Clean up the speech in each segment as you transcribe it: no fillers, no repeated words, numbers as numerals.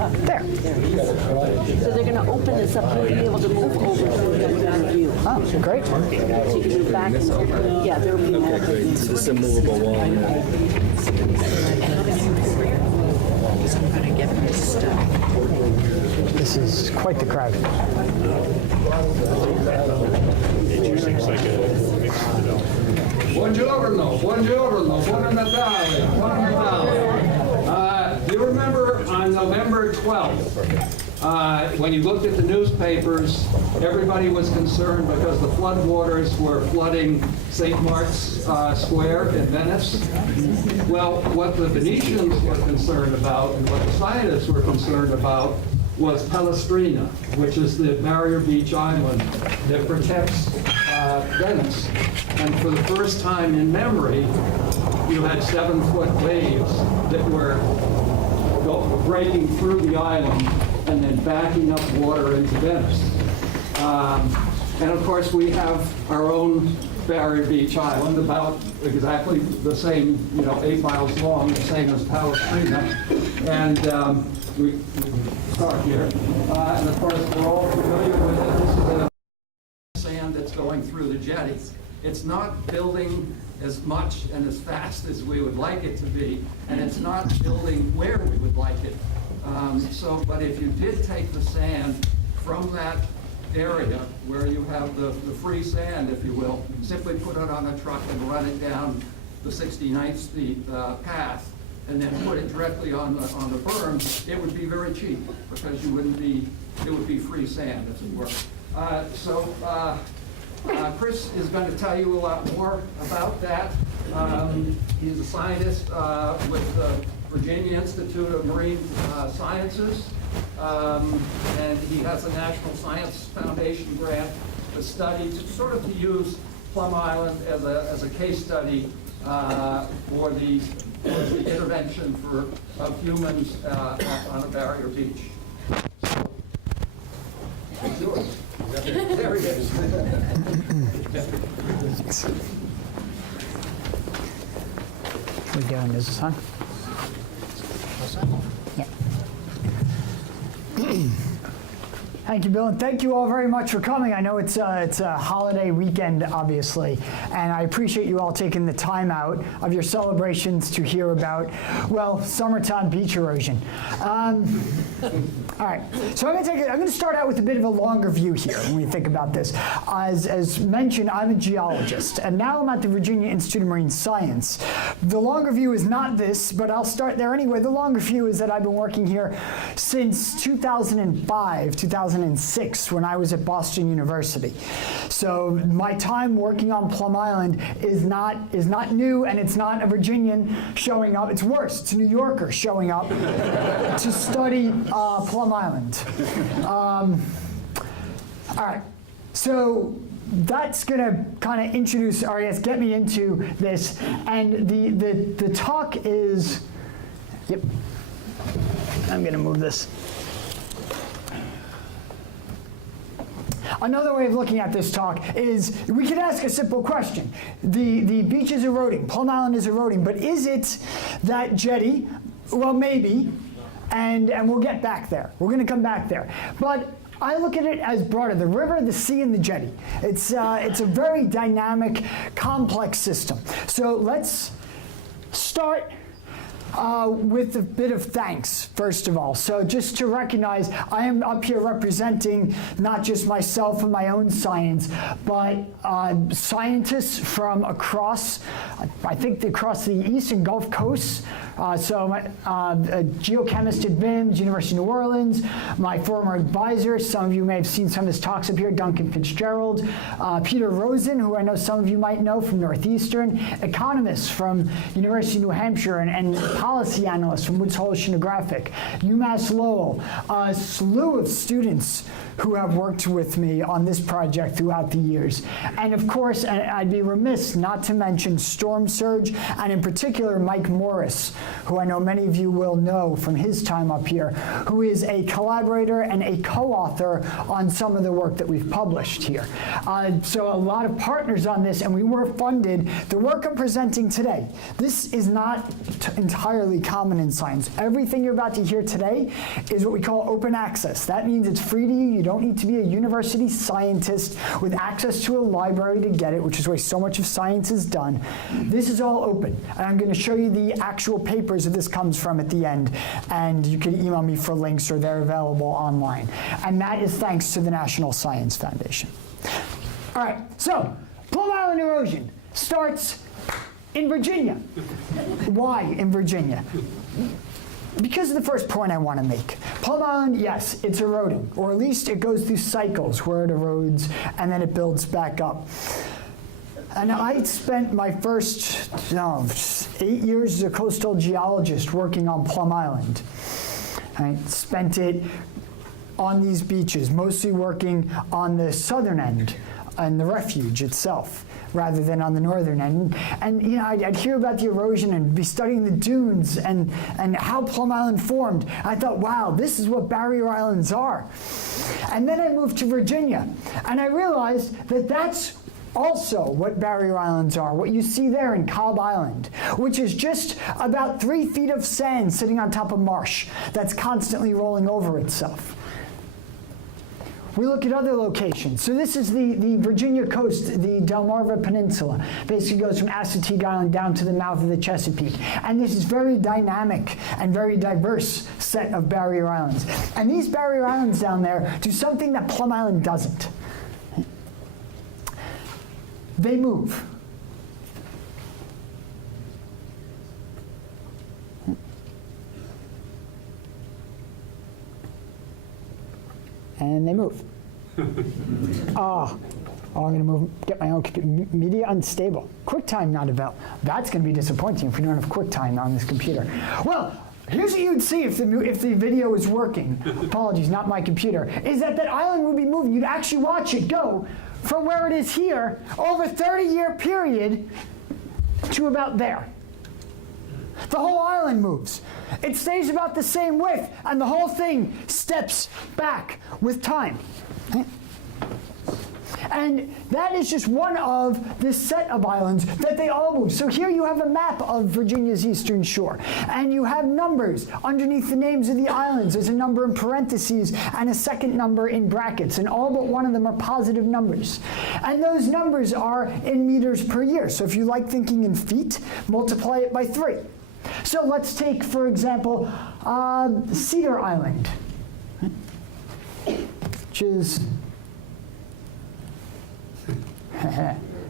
There. So they're going to open this up to be able to move over to the view. Oh, great. So you can move back and over. Yeah, there will be more. This a movable wall. This is quite the crowd. Buongiorno, buongiorno, buon Natale, buon Natale. Do you remember on November 12th, when you looked at the newspapers, everybody was concerned because the floodwaters were flooding St. Mark's Square in Venice? Well, what the Venetians were concerned about and what the scientists were concerned about was Palestrina, which is the barrier beach island that protects Venice. And for the first time in memory, you had 7-foot waves that were breaking through the island and then backing up water into Venice. And of course, we have our own barrier beach island, about exactly the same, 8 miles long, the same as Palestrina. And we start here. And of course, we're all familiar with it. This is the sand that's going through the jetty. It's not building as much and as fast as we would like it to be, and it's not building where we would like it. But if you did take the sand from that area where you have the free sand, if you will, simply put it on a truck and run it down the 69th Street path, and then put it directly on the berm, it would be very cheap because it would be free sand, as it were. Chris is going to tell you a lot more about that. He's a scientist with the Virginia Institute of Marine Sciences, and he has a National Science Foundation grant to study, to use Plum Island as a case study for the intervention of humans on a barrier beach. So, it's yours. There he is. We're doing this, huh? Yeah. Thank you, Bill, and thank you all very much for coming. I know it's a holiday weekend, obviously, and I appreciate you all taking the time out of your celebrations to hear about, well, summertime beach erosion. All right, so I'm going to start out with a bit of a longer view here when we think about this. As mentioned, I'm a geologist, and now I'm at the Virginia Institute of Marine Science. The longer view is not this, but I'll start there anyway. The longer view is that I've been working here since 2005, 2006, when I was at Boston University. So my time working on Plum Island is not new, and it's not a Virginian showing up. It's worse. It's a New Yorker showing up to study Plum Island. All right, so that's going to kind of introduce, or I guess get me into this, and the talk is, yep, I'm going to move this. Another way of looking at this talk is we could ask a simple question. The beach is eroding, Plum Island is eroding, but is it that jetty? Well, maybe, and we'll get back there. We're going to come back there. But I look at it as broader, the river, the sea, and the jetty. It's a very dynamic, complex system. So let's start with a bit of thanks, first of all. So just to recognize, I am up here representing not just myself and my own science, but scientists from across, I think across the East and Gulf Coast. A geochemist at VIMS, University of New Orleans, my former advisor, some of you may have seen some of his talks up here, Duncan Fitzgerald, Peter Rosen, who I know some of you might know from Northeastern, economists from University of New Hampshire, and policy analysts from Woods Hole Oceanographic, UMass Lowell, a slew of students who have worked with me on this project throughout the years. And of course, I'd be remiss not to mention Storm Surge, and in particular, Mike Morris, who I know many of you will know from his time up here, who is a collaborator and a co-author on some of the work that we've published here. So a lot of partners on this, and we were funded. The work I'm presenting today, this is not entirely entirely common in science. Everything you're about to hear today is what we call open access. That means it's free to you. You don't need to be a university scientist with access to a library to get it, which is why so much of science is done. This is all open, and I'm going to show you the actual papers that this comes from at the end, and you can email me for links, or they're available online. And that is thanks to the National Science Foundation. All right, so Plum Island erosion starts in Virginia. Why in Virginia? Because of the first point I want to make. Plum Island, yes, it's eroding, or at least it goes through cycles where it erodes and then it builds back up. And I spent my first 8 years as a coastal geologist working on Plum Island. I spent it on these beaches, mostly working on the southern end and the refuge itself, rather than on the northern end. And you know, I'd hear about the erosion and be studying the dunes and how Plum Island formed. I thought, wow, this is what barrier islands are. And then I moved to Virginia, and I realized that that's also what barrier islands are, what you see there in Cobb Island, which is just about 3 feet of sand sitting on top of marsh that's constantly rolling over itself. We look at other locations. So this is the Virginia coast, the Delmarva Peninsula. Basically goes from Assateague Island down to the mouth of the Chesapeake. And this is very dynamic and very diverse set of barrier islands. And these barrier islands down there do something that Plum Island doesn't. They move. And they move. I'm going to move, get my own computer. Media unstable. QuickTime not available. That's going to be disappointing if we don't have QuickTime on this computer. Well, here's what you'd see if the video was working. Apologies, not my computer. Is that island would be moving. You'd actually watch it go from where it is here over a 30-year period to about there. The whole island moves. It stays about the same width, and the whole thing steps back with time. And that is just one of this set of islands that they all move. So here you have a map of Virginia's eastern shore, and you have numbers underneath the names of the islands. There's a number in parentheses and a second number in brackets, and all but one of them are positive numbers. And those numbers are in meters per year. So if you like thinking in feet, multiply it by 3. So let's take, for example, Cedar Island, which is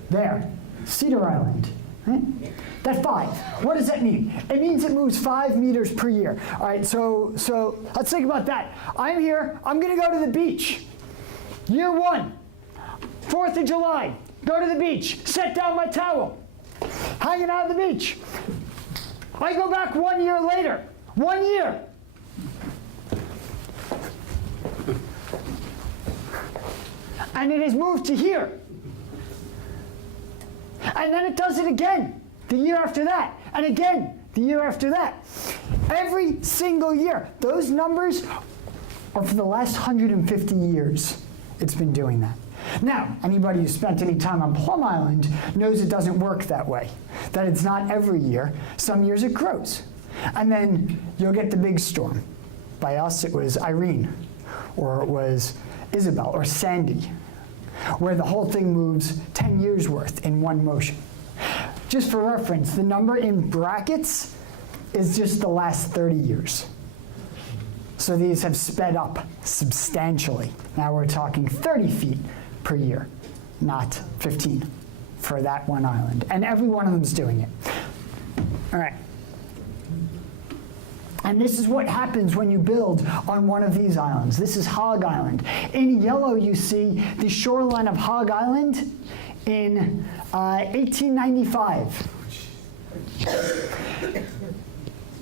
there, Cedar Island. That 5. What does that mean? It means it moves 5 meters per year. All right, so let's think about that. I'm here. I'm going to go to the beach. Year 1, 4th of July. Go to the beach. Set down my towel. Hanging out on the beach. I go back 1 year later. 1 year. And it has moved to here. And then it does it again the year after that. And again the year after that. Every single year. Those numbers are for the last 150 years it's been doing that. Now, anybody who's spent any time on Plum Island knows it doesn't work that way. That it's not every year. Some years it grows. And then you'll get the big storm. By us, it was Irene, or it was Isabel, or Sandy, where the whole thing moves 10 years worth in one motion. Just for reference, the number in brackets is just the last 30 years. So these have sped up substantially. Now we're talking 30 feet per year, not 15 for that one island. And every one of them is doing it. All right. And this is what happens when you build on one of these islands. This is Hog Island. In yellow, you see the shoreline of Hog Island in 1895.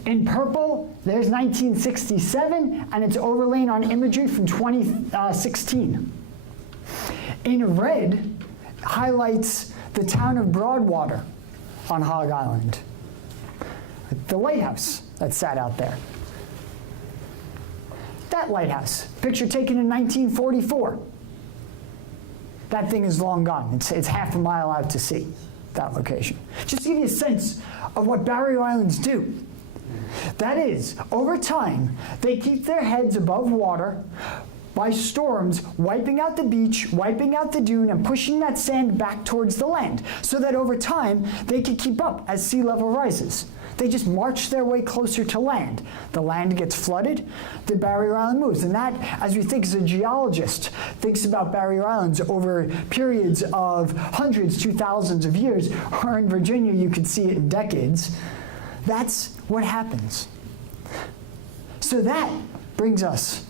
In purple, there's 1967, and it's overlain on imagery from 2016. In red, highlights the town of Broadwater on Hog Island. The lighthouse that sat out there. That lighthouse, picture taken in 1944. That thing is long gone. It's half a mile out to sea, that location. Just to give you a sense of what barrier islands do. That is, over time, they keep their heads above water by storms, wiping out the beach, wiping out the dune, and pushing that sand back towards the land, so that over time, they can keep up as sea level rises. They just march their way closer to land. The land gets flooded, the barrier island moves. And that, as we think as a geologist, thinks about barrier islands over periods of hundreds to thousands of years, or in Virginia, you could see it in decades. That's what happens. So that brings us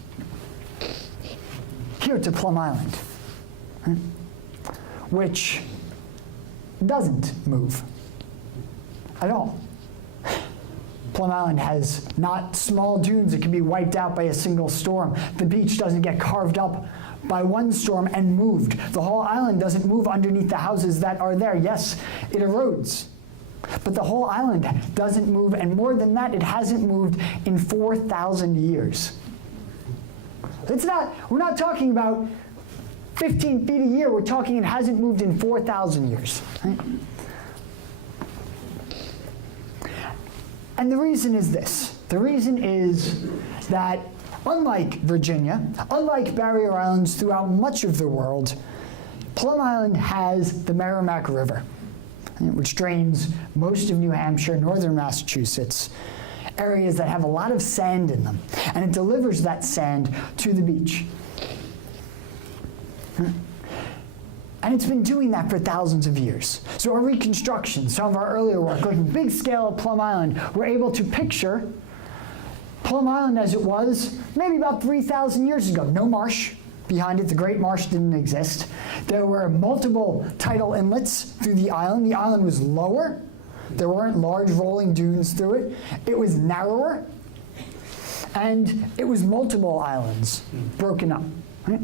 here to Plum Island, which doesn't move at all. Plum Island has not small dunes that can be wiped out by a single storm. The beach doesn't get carved up by one storm and moved. The whole island doesn't move underneath the houses that are there. Yes, it erodes, but the whole island doesn't move, and more than that, it hasn't moved in 4,000 years. We're not talking about 15 feet a year. We're talking it hasn't moved in 4,000 years. Right? And the reason is this. The reason is that unlike Virginia, unlike barrier islands throughout much of the world, Plum Island has the Merrimack River, which drains most of New Hampshire, northern Massachusetts, areas that have a lot of sand in them, and it delivers that sand to the beach. And it's been doing that for thousands of years. So our reconstruction, some of our earlier work, looking big scale at Plum Island, we're able to picture Plum Island as it was maybe about 3,000 years ago. No marsh behind it. The Great Marsh didn't exist. There were multiple tidal inlets through the island. The island was lower. There weren't large rolling dunes through it. It was narrower. And it was multiple islands broken up. Right?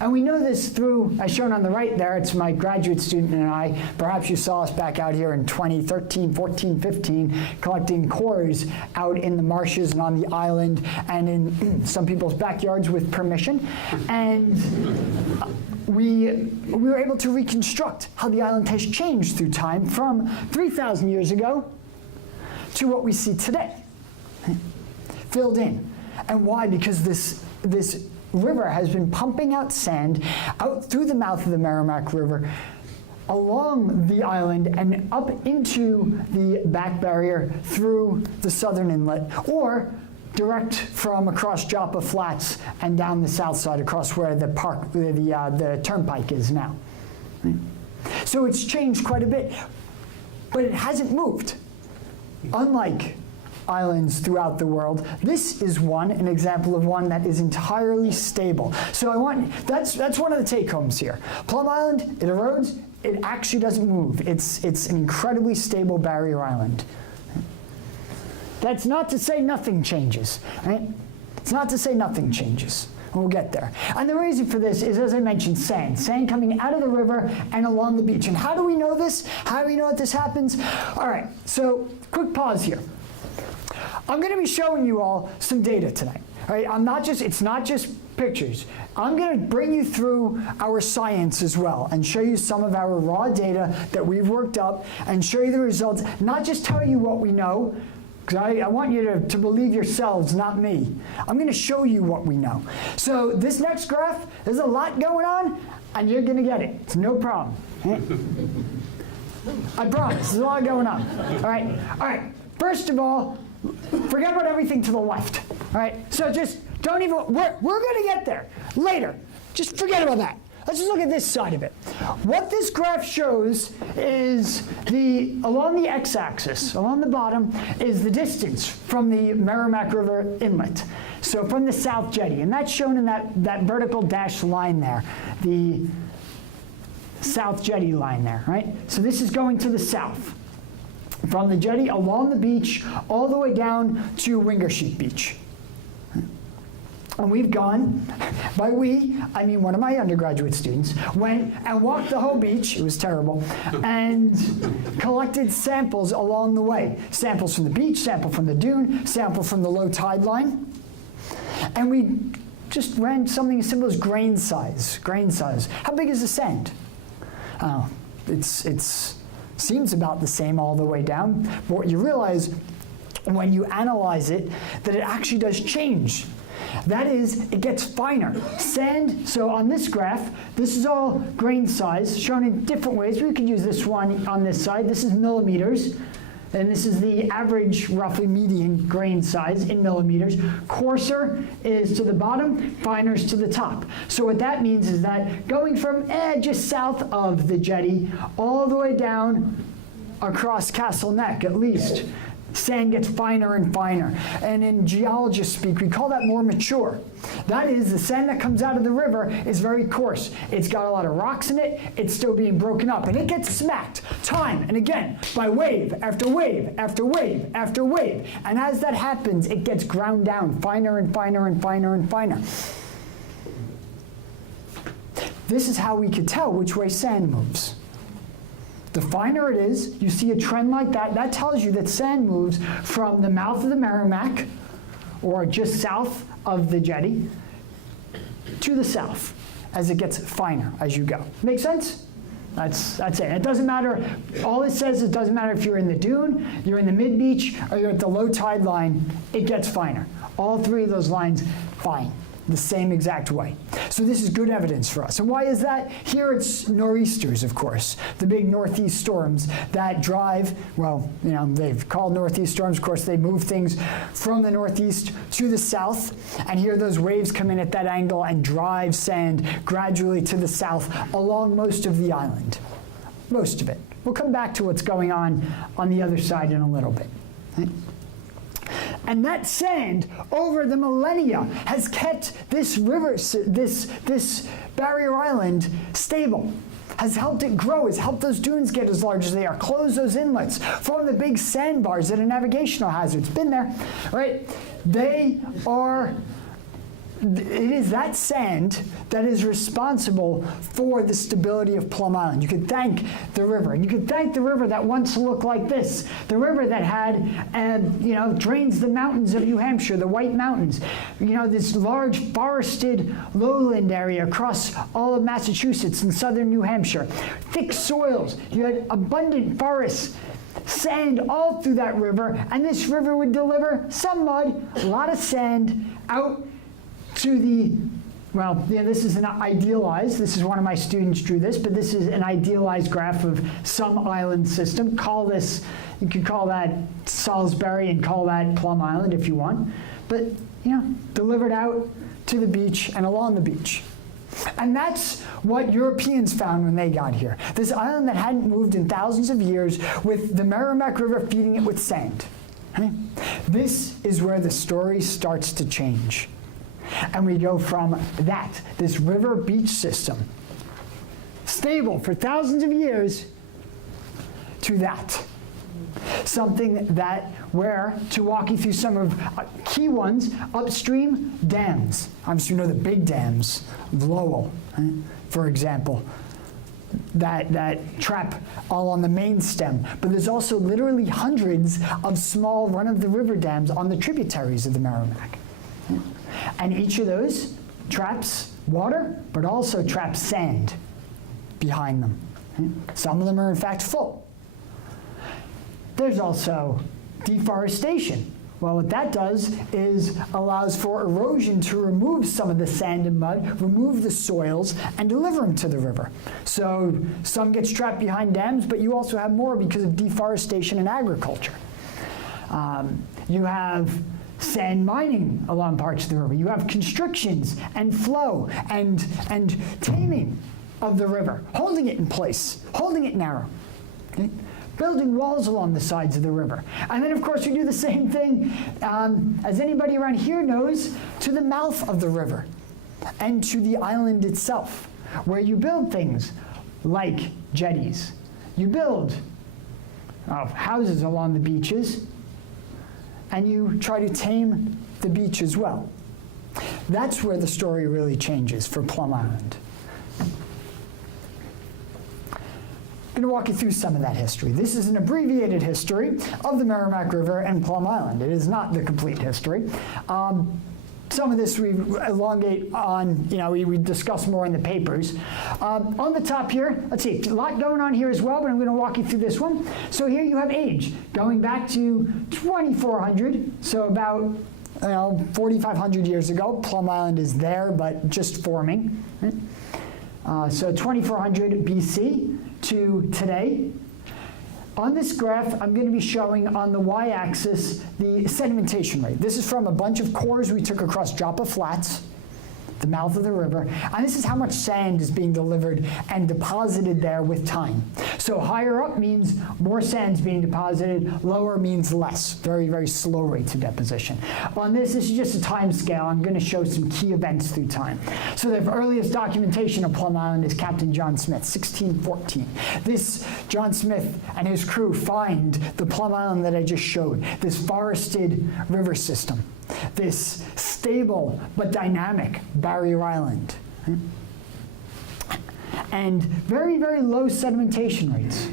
And we know this through, as shown on the right there, it's my graduate student and I. Perhaps you saw us back out here in 2013, 14, 15, collecting cores out in the marshes and on the island and in some people's backyards with permission. And we were able to reconstruct how the island has changed through time from 3,000 years ago to what we see today, filled in. And why? Because this river has been pumping out sand out through the mouth of the Merrimack River, along the island, and up into the back barrier through the southern inlet, or direct from across Joppa Flats and down the south side across where the park, the turnpike is now. So it's changed quite a bit, but it hasn't moved. Unlike islands throughout the world, this is an example of one that is entirely stable. So that's one of the take-homes here. Plum Island, it erodes, it actually doesn't move. It's an incredibly stable barrier island. That's not to say nothing changes, right? It's not to say nothing changes. We'll get there. And the reason for this is, as I mentioned, sand coming out of the river and along the beach. And how do we know this? How do we know that this happens? All right, so quick pause here. I'm going to be showing you all some data tonight. All right, it's not just pictures. I'm going to bring you through our science as well and show you some of our raw data that we've worked up and show you the results, not just tell you what we know, because I want you to believe yourselves, not me. I'm going to show you what we know. So this next graph, there's a lot going on, and you're going to get it. It's no problem. I promise, there's a lot going on. All right. First of all, forget about everything to the left, all right? So just don't even, we're going to get there later. Just forget about that. Let's just look at this side of it. What this graph shows is along the x-axis, along the bottom, is the distance from the Merrimack River inlet. So from the South Jetty, and that's shown in that vertical dashed line there, the South Jetty line there, right? So this is going to the south. From the jetty along the beach all the way down to Wingersheet Beach. And we've gone, by we, I mean one of my undergraduate students, went and walked the whole beach, it was terrible, and collected samples along the way. Samples from the beach, sample from the dune, sample from the low tide line. And we just ran something as simple as grain size. How big is the sand? It's seems about the same all the way down, but what you realize when you analyze it, that it actually does change. That is, it gets finer. Sand, so on this graph, this is all grain size, shown in different ways. We could use this one on this side. This is millimeters, and this is the average, roughly median grain size in millimeters. Coarser is to the bottom, finer is to the top. So what that means is that going from just south of the jetty all the way down across Castle Neck, at least, sand gets finer and finer. And in geologist speak, we call that more mature. That is, the sand that comes out of the river is very coarse. It's got a lot of rocks in it. It's still being broken up. And it gets smacked time and again by wave after wave after wave after wave. And as that happens, it gets ground down finer and finer and finer and finer. This is how we could tell which way sand moves. The finer it is, you see a trend like that, that tells you that sand moves from the mouth of the Merrimack, or just south of the jetty, to the south as it gets finer as you go. Make sense? That's it. It doesn't matter, all it says is it doesn't matter if you're in the dune, you're in the mid-beach, or you're at the low tide line, it gets finer. All three of those lines, fine. The same exact way. So this is good evidence for us. And why is that? Here it's nor'easters, of course, the big northeast storms that drive, well, you know, they've called northeast storms. Of course, they move things from the northeast to the south, and here those waves come in at that angle and drive sand gradually to the south along most of the island. Most of it. We'll come back to what's going on the other side in a little bit. Right? And that sand over the millennia has kept this river, this barrier island stable, has helped it grow, has helped those dunes get as large as they are, close those inlets, form the big sandbars that are navigational hazards. Been there, right? It is that sand that is responsible for the stability of Plum Island. You could thank the river, and you could thank the river that once looked like this, the river that had, drains the mountains of New Hampshire, the White Mountains, this large forested lowland area across all of Massachusetts and southern New Hampshire, thick soils. You had abundant forests, sand all through that river, and this river would deliver some mud, a lot of sand out to this is an idealized, this is one of my students drew this, but this is an idealized graph of some island system. You could call that Salisbury and call that Plum Island if you want, but delivered out to the beach and along the beach. And that's what Europeans found when they got here. This island that hadn't moved in thousands of years, with the Merrimack River feeding it with sand. Okay? This is where the story starts to change. And we go from this river beach system, stable for thousands of years, to that. Something to walk you through some of key ones, upstream dams. Obviously, you know the big dams, Lowell, right? For example, that trap all on the main stem. But there's also literally hundreds of small run-of-the-river dams on the tributaries of the Merrimack. And each of those traps water, but also traps sand behind them. Some of them are in fact full. There's also deforestation. Well, what that does is allows for erosion to remove some of the sand and mud, remove the soils, and deliver them to the river. So some gets trapped behind dams, but you also have more because of deforestation and agriculture. You have sand mining along parts of the river. You have constrictions and flow and taming of the river, holding it in place, holding it narrow. Okay? Building walls along the sides of the river. And then, of course, we do the same thing, as anybody around here knows, to the mouth of the river and to the island itself, where you build things like jetties. You build houses along the beaches, and you try to tame the beach as well. That's where the story really changes for Plum Island. I'm going to walk you through some of that history. This is an abbreviated history of the Merrimack River and Plum Island. It is not the complete history. some of this we elongate on, we discuss more in the papers. On the top here, let's see, a lot going on here as well, but I'm going to walk you through this one. So here you have age, going back to 2400, so about 4,500 years ago. Plum Island is there, but just forming. So 2400 BC to today. On this graph, I'm going to be showing on the y-axis the sedimentation rate. This is from a bunch of cores we took across Joppa Flats, the mouth of the river, and this is how much sand is being delivered and deposited there with time. So higher up means more sand's being deposited, lower means less. Very, very slow rates of deposition. On this is just a time scale. I'm going to show some key events through time. So the earliest documentation of Plum Island is Captain John Smith, 1614. This John Smith and his crew find the Plum Island that I just showed, this forested river system, this stable but dynamic barrier island, and very, very low sedimentation rates.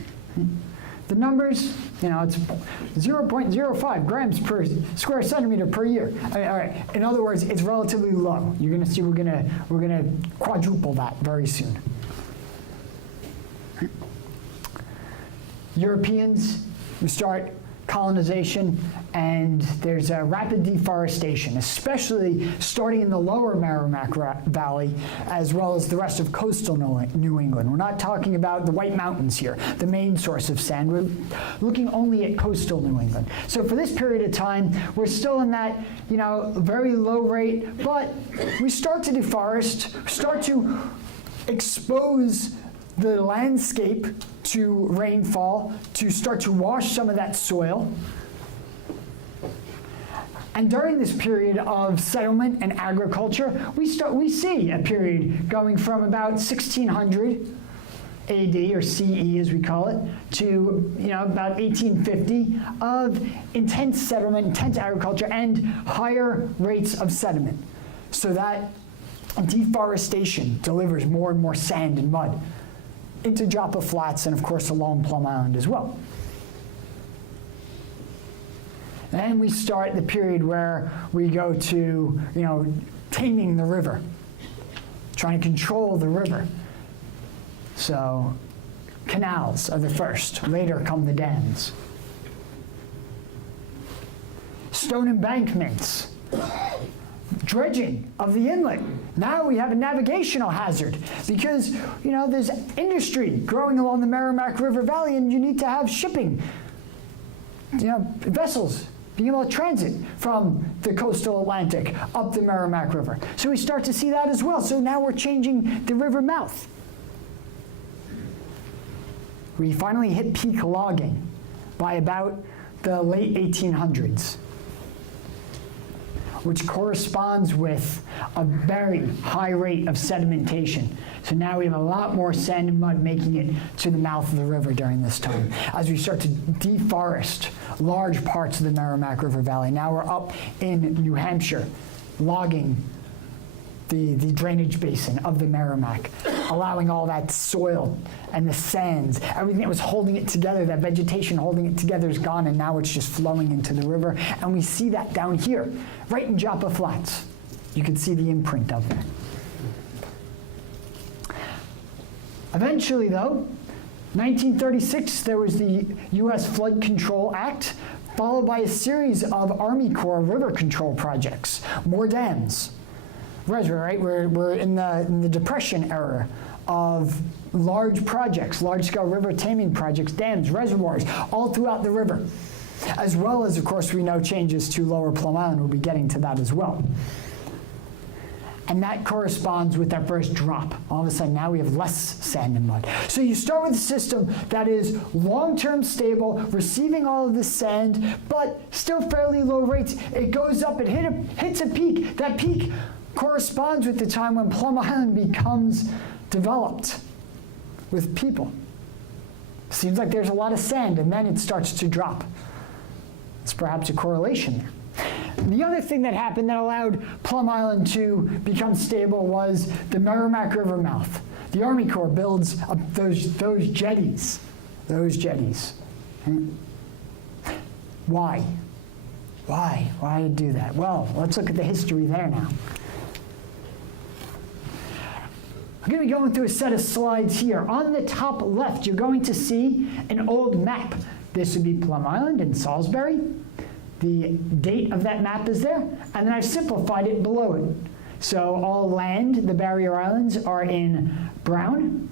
The numbers, it's 0.05 grams per square centimeter per year. All right. In other words, it's relatively low. You're going to see we're going to quadruple that very soon. Europeans, we start colonization, and there's a rapid deforestation, especially starting in the lower Merrimack Valley, as well as the rest of coastal New England. We're not talking about the White Mountains here, the main source of sand. We're looking only at coastal New England. So for this period of time, we're still in that, very low rate, but we start to deforest, start to expose the landscape to rainfall, to start to wash some of that soil. And during this period of settlement and agriculture, we see a period going from about 1600 AD, or CE as we call it, to about 1850 of intense settlement, intense agriculture, and higher rates of sediment. So that deforestation delivers more and more sand and mud into Joppa Flats and, of course, along Plum Island as well. Then we start the period where we go to, taming the river, trying to control the river. So canals are the first. Later come the dams. Stone embankments. Dredging of the inlet. Now we have a navigational hazard because, there's industry growing along the Merrimack River Valley, and you need to have shipping, vessels being able to transit from the coastal Atlantic up the Merrimack River. So we start to see that as well. So now we're changing the river mouth. We finally hit peak logging by about the late 1800s. Which corresponds with a very high rate of sedimentation. So now we have a lot more sand and mud making it to the mouth of the river during this time. As we start to deforest large parts of the Merrimack River Valley. Now we're up in New Hampshire, logging the drainage basin of the Merrimack, allowing all that soil and the sands, everything that was holding it together, that vegetation holding it together is gone, and now it's just flowing into the river. And we see that down here, right in Joppa Flats. You can see the imprint of that. Eventually, though, 1936, there was the U.S. Flood Control Act, followed by a series of Army Corps river control projects, more dams. Right? We're in the Depression era of large projects, large-scale river taming projects, dams, reservoirs, all throughout the river. As well as, of course, we know changes to Lower Plum Island. We'll be getting to that as well. And that corresponds with that first drop. All of a sudden, now we have less sand and mud. So you start with a system that is long-term stable, receiving all of this sand, but still fairly low rates. It goes up, it hits a peak. That peak corresponds with the time when Plum Island becomes developed with people. Seems like there's a lot of sand, and then it starts to drop. It's perhaps a correlation there. The other thing that happened that allowed Plum Island to become stable was the Merrimack River mouth. The Army Corps builds those jetties. Those jetties. Why? Why? Why do that? Well, let's look at the history there now. I'm going to be going through a set of slides here. On the top left, you're going to see an old map. This would be Plum Island in Salisbury. The date of that map is there, and then I've simplified it below it. So all land, the barrier islands, are in brown,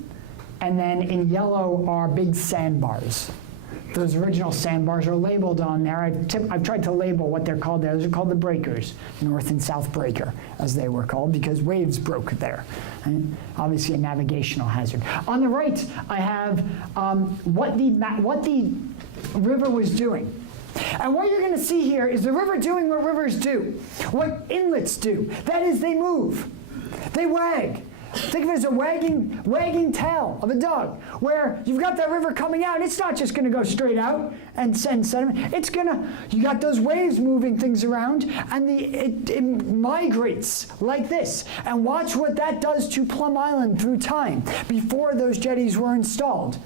and then in yellow are big sandbars. Those original sandbars are labeled on there. I've tried to label what they're called there. Those are called the breakers, North and South Breaker, as they were called, because waves broke there. And obviously a navigational hazard. On the right, I have what the river was doing. And what you're going to see here is the river doing what rivers do, what inlets do. That is, they move. They wag. Think of it as a wagging tail of a dog, where you've got that river coming out. It's not just going to go straight out and send sediment. It's going to, you got those waves moving things around, and it migrates like this. And watch what that does to Plum Island through time, before those jetties were installed.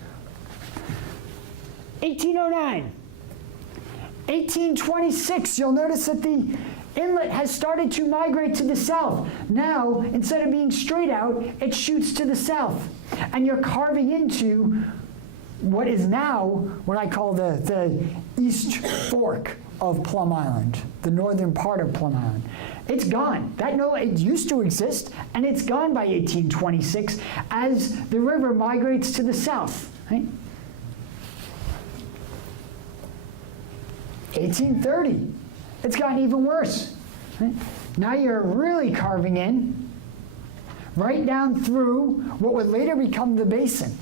1809. 1826, you'll notice that the inlet has started to migrate to the south. Now, instead of being straight out, it shoots to the south. And you're carving into what is now what I call the east fork of Plum Island, the northern part of Plum Island. It's gone. It used to exist, and it's gone by 1826 as the river migrates to the south. Right? 1830, it's gotten even worse. Right? Now you're really carving in right down through what would later become the basin.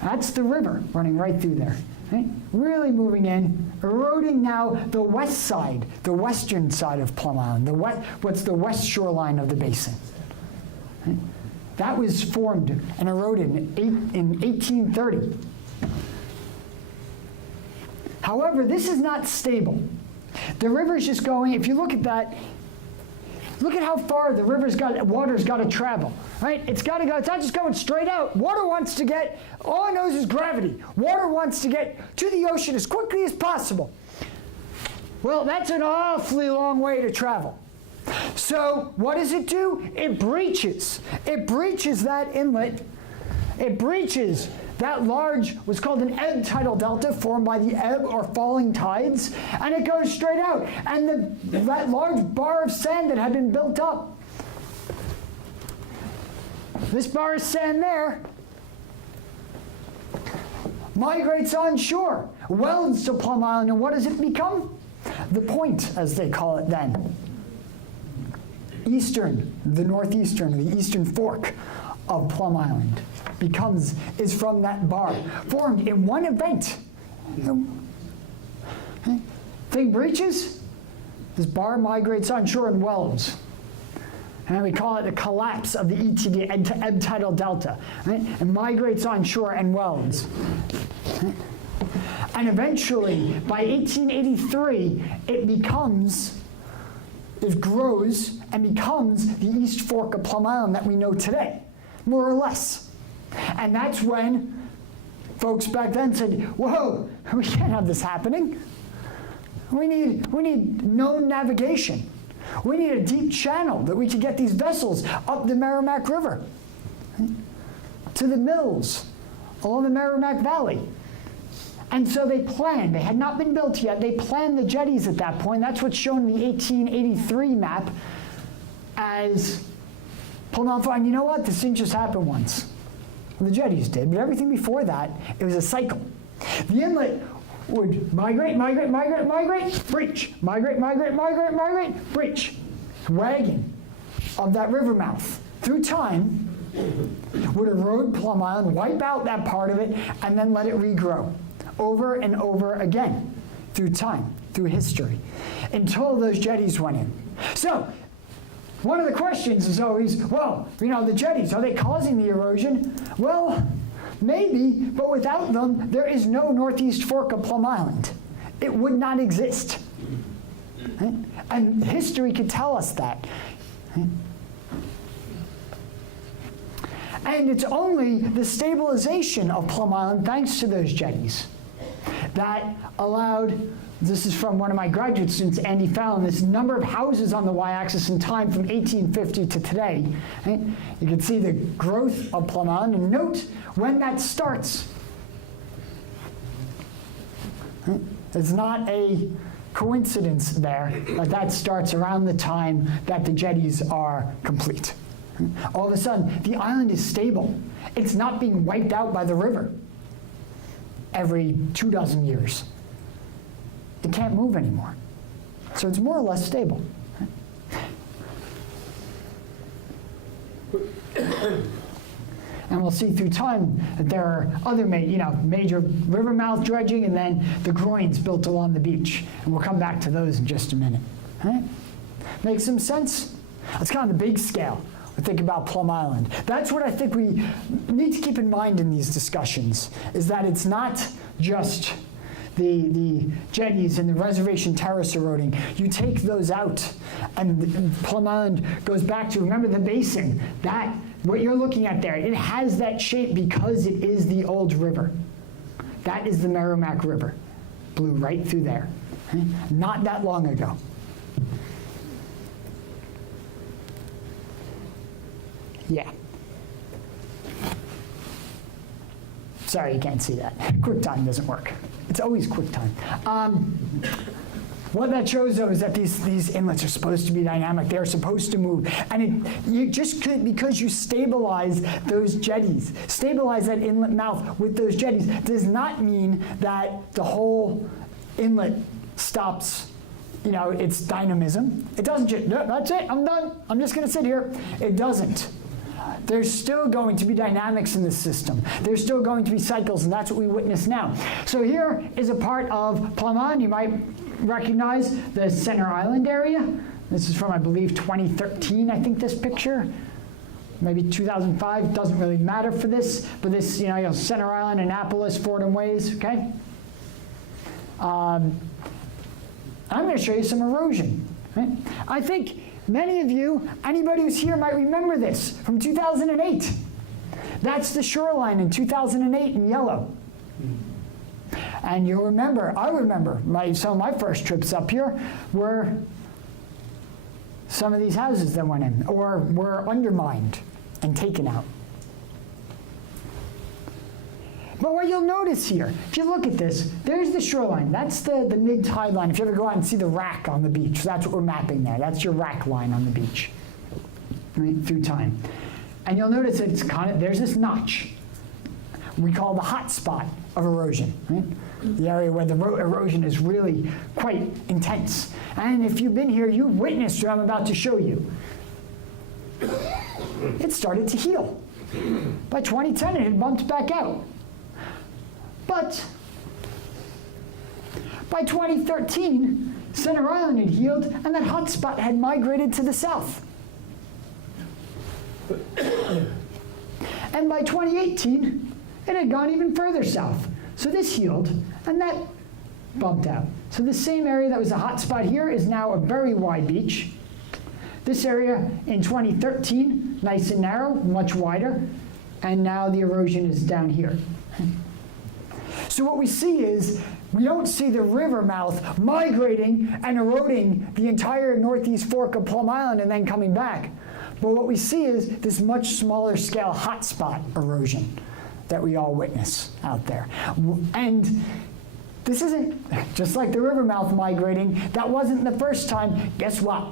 That's the river running right through there. Right? Really moving in, eroding now the west side, the western side of Plum Island, what's the west shoreline of the basin. Right? That was formed and eroded in 1830. However, this is not stable. The river's just going, if you look at that, look at how far the water's got to travel, right? It's got to go, it's not just going straight out. Water wants to get, all it knows is gravity. Water wants to get to the ocean as quickly as possible. Well, that's an awfully long way to travel. So what does it do? It breaches. It breaches that inlet. It breaches that large, what's called an ebb tidal delta, formed by the ebb or falling tides, and it goes straight out. And that large bar of sand that had been built up, this bar of sand there, migrates onshore, welds to Plum Island, and what does it become? The point, as they call it then. The northeastern, the eastern fork of Plum Island is from that bar, formed in one event. Thing breaches, this bar migrates onshore and welds. And we call it the collapse of the ETD, ebb tidal delta. Right? It migrates onshore and welds. Right? And eventually, by 1883, it grows and becomes the east fork of Plum Island that we know today, more or less. And that's when folks back then said, whoa, we can't have this happening. We need known navigation. We need a deep channel that we can get these vessels up the Merrimack River to the mills along the Merrimack Valley. And so they planned. They had not been built yet. They planned the jetties at that point. That's what's shown in the 1883 map as Plum Island. And you know what? This didn't just happen once. The jetties did, but everything before that, it was a cycle. The inlet would migrate, breach, migrate, breach. Wagging of that river mouth through time would erode Plum Island, wipe out that part of it, and then let it regrow over and over again through time, through history, until those jetties went in. So, one of the questions is always, well, the jetties, are they causing the erosion? Well, maybe, but without them, there is no northeast fork of Plum Island. It would not exist. Right? And history could tell us that. Right? And it's only the stabilization of Plum Island thanks to those jetties that allowed, this is from one of my graduate students, Andy Fallon, this number of houses on the y-axis in time from 1850 to today. Right? You can see the growth of Plum Island, and note when that starts. Right? It's not a coincidence there that starts around the time that the jetties are complete. All of a sudden, the island is stable. It's not being wiped out by the river every 24 years. It can't move anymore. So it's more or less stable. And we'll see through time that there are other major river mouth dredging, and then the groins built along the beach. And we'll come back to those in just a minute. Right? Make some sense? That's kind of the big scale. We think about Plum Island. That's what I think we need to keep in mind in these discussions, is that it's not just the jetties and the Reservation Terrace eroding. You take those out, and Plum Island goes back to, remember the basin, that what you're looking at there, it has that shape because it is the old river. That is the Merrimack River. Blew right through there. Okay? Not that long ago. Yeah. Sorry, you can't see that. QuickTime doesn't work. It's always QuickTime. What that shows, though, is that these inlets are supposed to be dynamic. They're supposed to move. And you just could, because you stabilize those jetties, stabilize that inlet mouth with those jetties, does not mean that the whole inlet stops, its dynamism. It doesn't just, no, that's it, I'm done. I'm just going to sit here. It doesn't. There's still going to be dynamics in the system. There's still going to be cycles, and that's what we witness now. So here is a part of Plum Island. You might recognize the Center Island area. This is from, I believe, 2013, I think, this picture. Maybe 2005, doesn't really matter for this, but this, Center Island, Annapolis, Fordham Ways, okay? I'm going to show you some erosion. Right? I think many of you, anybody who's here might remember this from 2008. That's the shoreline in 2008 in yellow. And you'll remember, I remember, some of my first trips up here were some of these houses that went in or were undermined and taken out. But what you'll notice here, if you look at this, there's the shoreline. That's the mid-tide line. If you ever go out and see the rack on the beach, that's what we're mapping there. That's your rack line on the beach, right, through time. And you'll notice that it's there's this notch we call the hotspot of erosion, right? The area where the erosion is really quite intense. And if you've been here, you've witnessed what I'm about to show you. It started to heal. By 2010, it had bumped back out. But by 2013, Center Island had healed, and that hotspot had migrated to the south. And by 2018, it had gone even further south. So this healed, and that bumped out. So the same area that was a hotspot here is now a very wide beach. This area in 2013, nice and narrow, much wider, and now the erosion is down here. So what we see is, we don't see the river mouth migrating and eroding the entire northeast fork of Plum Island and then coming back. But what we see is this much smaller scale hotspot erosion that we all witness out there. And this isn't, just like the river mouth migrating, that wasn't the first time. Guess what?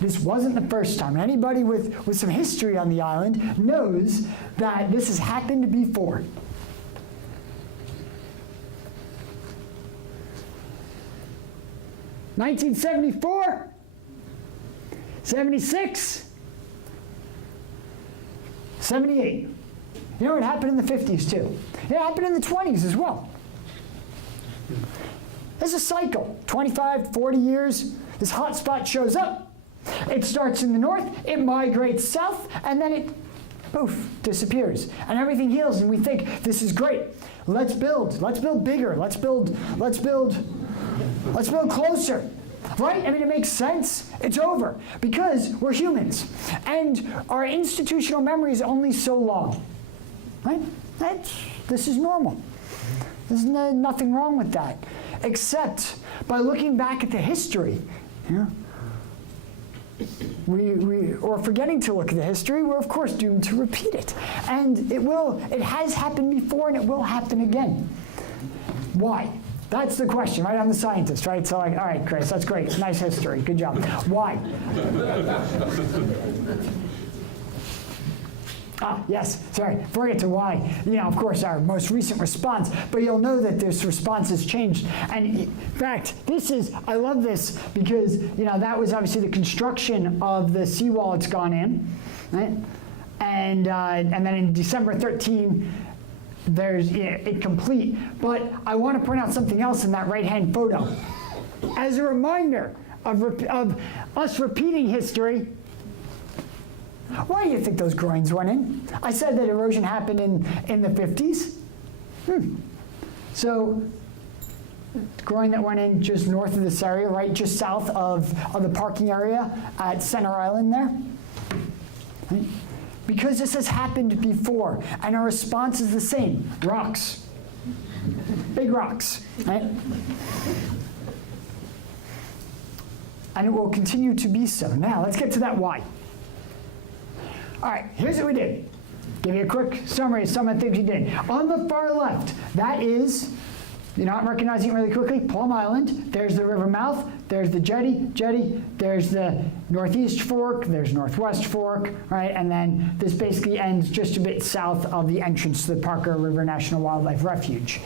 This wasn't the first time. Anybody with some history on the island knows that this has happened before. (1974), 76, 78. You know, it happened in the 50s too. It happened in the 20s as well. There's a cycle. 25, 40 years, this hotspot shows up. It starts in the north, it migrates south, and then it, poof, disappears. And everything heals, and we think, this is great. Let's build bigger, let's build closer. Right? I mean, it makes sense. It's over. Because we're humans. And our institutional memory is only so long. Right? This is normal. There's nothing wrong with that, except by looking back at the history. Or forgetting to look at the history, we're of course doomed to repeat it. And it has happened before and it will happen again. Why? That's the question, right? I'm the scientist, right? So all right, Chris, that's great. Nice history, good job. Why? Yes, sorry, before I get to why, of course, our most recent response, but you'll know that this response has changed. And in fact, I love this because, that was obviously the construction of the seawall it's gone in, right? And then in December 13, there's it complete. But I want to point out something else in that right-hand photo. As a reminder of us repeating history, why do you think those groins went in? I said that erosion happened in the 50s. So, groin that went in just north of this area, right, just south of the parking area at Center Island there. Right? Because this has happened before, and our response is the same: rocks, big rocks, right? And it will continue to be so. Now, let's get to that why. All right, here's what we did. Give you a quick summary of some of the things we did. On the far left, that is, you're not recognizing it really quickly, Plum Island. There's the river mouth. There's the jetty. There's the northeast fork. There's northwest fork, right? And then this basically ends just a bit south of the entrance to the Parker River National Wildlife Refuge.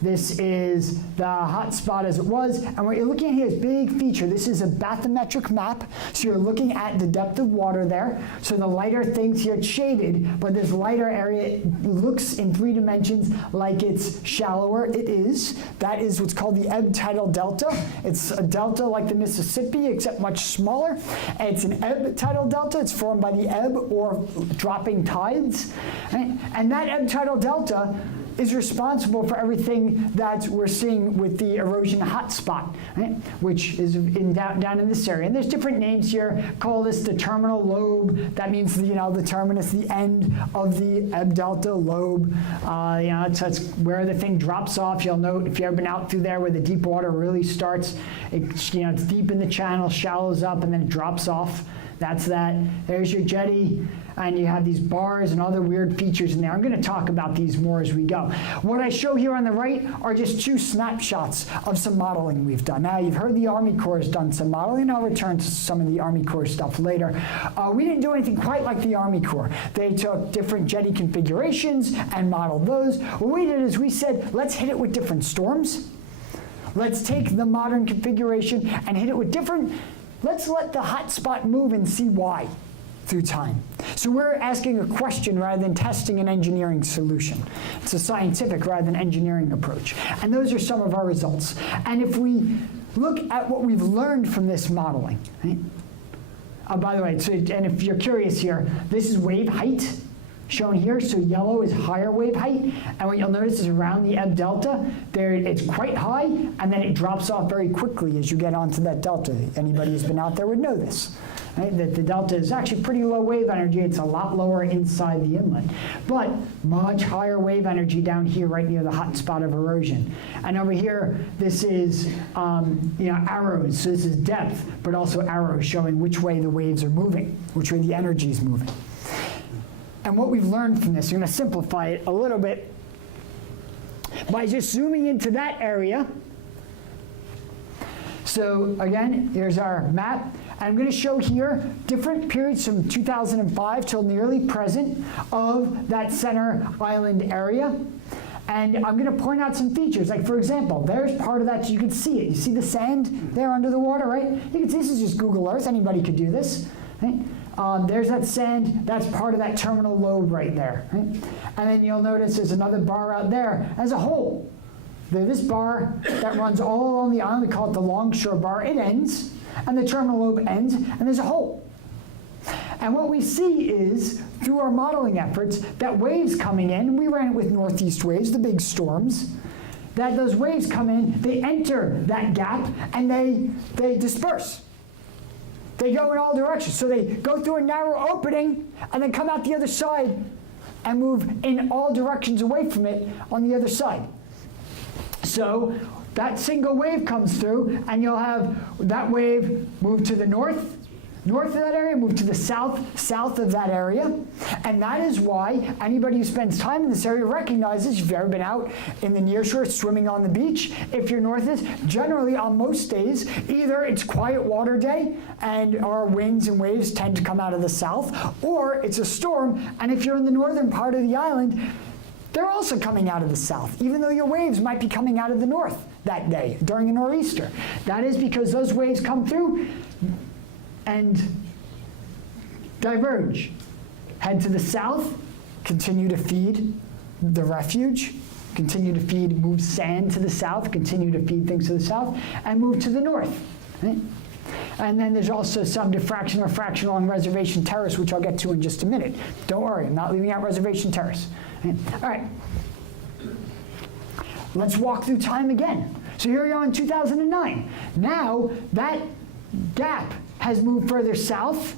This is the hotspot as it was, and what you're looking at here is big feature. This is a bathymetric map, so you're looking at the depth of water there. So the lighter things here, it's shaded, but this lighter area looks in 3 dimensions like it's shallower. It is. That is what's called the ebb tidal delta. It's a delta like the Mississippi, except much smaller. And it's an ebb tidal delta. It's formed by the ebb or dropping tides. Right? And that ebb tidal delta is responsible for everything that we're seeing with the erosion hotspot, right? Which is down in this area. And there's different names here. Call this the terminal lobe. That means the terminus, the end of the ebb delta lobe. That's where the thing drops off. You'll note if you've ever been out through there where the deep water really starts. It's deep in the channel, shallows up, and then it drops off. That's that. There's your jetty, and you have these bars and other weird features in there. I'm going to talk about these more as we go. What I show here on the right are just 2 snapshots of some modeling we've done. Now, you've heard the Army Corps has done some modeling. I'll return to some of the Army Corps stuff later. We didn't do anything quite like the Army Corps. They took different jetty configurations and modeled those. What we did is we said, let's hit it with different storms. Let's take the modern configuration and hit it with different. Let's let the hotspot move and see why through time. So we're asking a question rather than testing an engineering solution. It's a scientific rather than engineering approach. And those are some of our results. And if we look at what we've learned from this modeling, right? By the way, and if you're curious here, this is wave height shown here. So yellow is higher wave height, and what you'll notice is around the ebb delta, it's quite high, and then it drops off very quickly as you get onto that delta. Anybody who's been out there would know this, right? That the delta is actually pretty low wave energy. It's a lot lower inside the inlet, but much higher wave energy down here right near the hotspot of erosion. And over here, this is arrows. So this is depth, but also arrows showing which way the waves are moving, which way the energy is moving. And what we've learned from this, I'm going to simplify it a little bit by just zooming into that area. So again, here's our map. I'm going to show here different periods from 2005 till nearly present of that Center Island area. And I'm going to point out some features. Like, for example, there's part of that. You can see it. You see the sand there under the water, right? You can see this is just Google Earth. Anybody could do this, right? There's that sand. That's part of that terminal lobe right there. Right? And then you'll notice there's another bar out there as a hole. This bar that runs all along the island, we call it the longshore bar. It ends, and the terminal lobe ends, and there's a hole. And what we see is, through our modeling efforts, that waves coming in, we ran it with northeast waves, the big storms, that those waves come in, they enter that gap, and they disperse. They go in all directions. So they go through a narrow opening and then come out the other side and move in all directions away from it on the other side. So that single wave comes through, and you'll have that wave move to the north of that area, move to the south of that area. And that is why anybody who spends time in this area recognizes, if you've ever been out in the near shore swimming on the beach, if you're north is, generally on most days, either it's quiet water day and our winds and waves tend to come out of the south, or it's a storm, and if you're in the northern part of the island, they're also coming out of the south, even though your waves might be coming out of the north that day during a nor'easter. That is because those waves come through and diverge. Head to the south, continue to feed the refuge, continue to feed, move sand to the south, continue to feed things to the south, and move to the north. Right? And then there's also some diffraction or fraction along Reservation Terrace, which I'll get to in just a minute. Don't worry, I'm not leaving out Reservation Terrace. Right? All right. Let's walk through time again. So here we are in 2009. Now that gap has moved further south.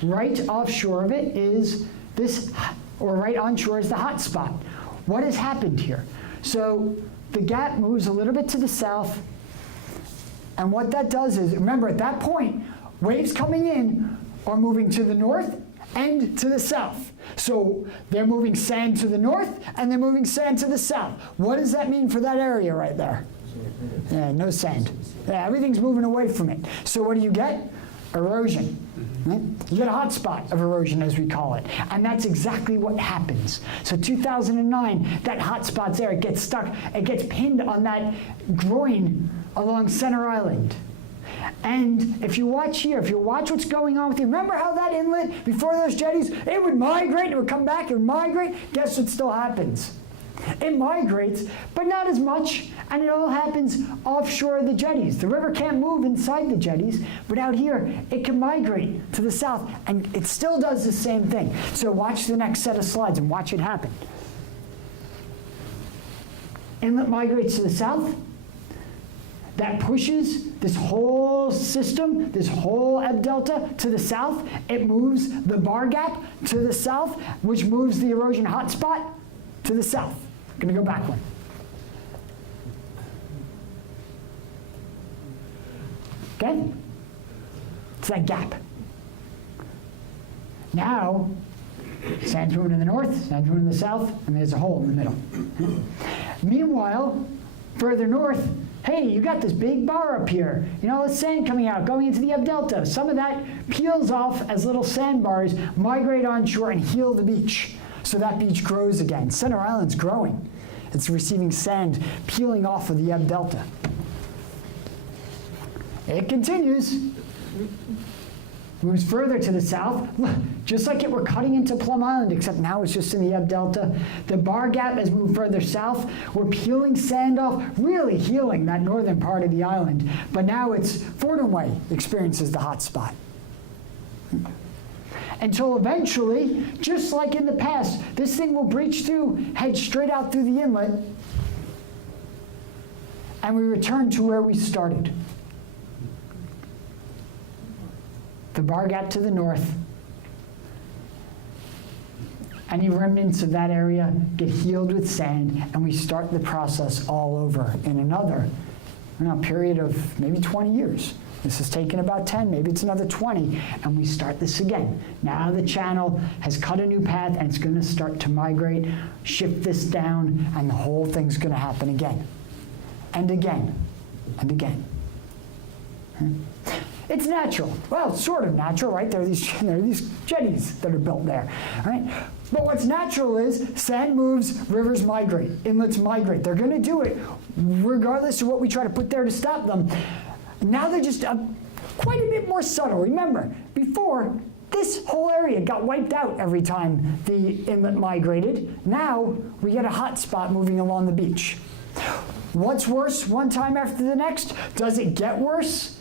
Right offshore of it is this, or right onshore is the hotspot. What has happened here? So the gap moves a little bit to the south, and what that does is, remember at that point, waves coming in are moving to the north and to the south. So they're moving sand to the north and they're moving sand to the south. What does that mean for that area right there? Yeah, no sand. Yeah, everything's moving away from it. So what do you get? Erosion. Right? You get a hotspot of erosion, as we call it. And that's exactly what happens. So 2009, that hotspot's there. It gets stuck. It gets pinned on that groin along Center Island. And if you watch here, if you watch what's going on with you, remember how that inlet, before those jetties, it would migrate, it would come back, it would migrate. Guess what still happens? It migrates, but not as much, and it all happens offshore of the jetties. The river can't move inside the jetties, but out here, it can migrate to the south, and it still does the same thing. So watch the next set of slides and watch it happen. Inlet migrates to the south. That pushes this whole system, this whole ebb delta to the south. It moves the bar gap to the south, which moves the erosion hotspot to the south. I'm going to go back one. Okay? It's that gap. Now, sand's moving to the north, sand's moving to the south, and there's a hole in the middle. Meanwhile, further north, hey, you got this big bar up here. You know, the sand coming out, going into the ebb delta. Some of that peels off as little sandbars, migrate onshore and heal the beach. So that beach grows again. Center Island's growing. It's receiving sand peeling off of the ebb delta. It continues. Moves further to the south, just like it were cutting into Plum Island, except now it's just in the ebb delta. The bar gap has moved further south. We're peeling sand off, really healing that northern part of the island. But now it's Fordham Way experiences the hot spot. Until eventually, just like in the past, this thing will breach through, head straight out through the inlet, and we return to where we started. The bar gap to the north. Any remnants of that area get healed with sand, and we start the process all over in another period of maybe 20 years. This has taken about 10, maybe it's another 20, and we start this again. Now the channel has cut a new path, and it's going to start to migrate, shift this down, and the whole thing's going to happen again, and again, and again. It's natural. Well, it's sort of natural, right? There are these jetties that are built there, right? But what's natural is sand moves, rivers migrate, inlets migrate. They're going to do it regardless of what we try to put there to stop them. Now they're just quite a bit more subtle. Remember, before, this whole area got wiped out every time the inlet migrated. Now we get a hot spot moving along the beach. What's worse one time after the next? Does it get worse?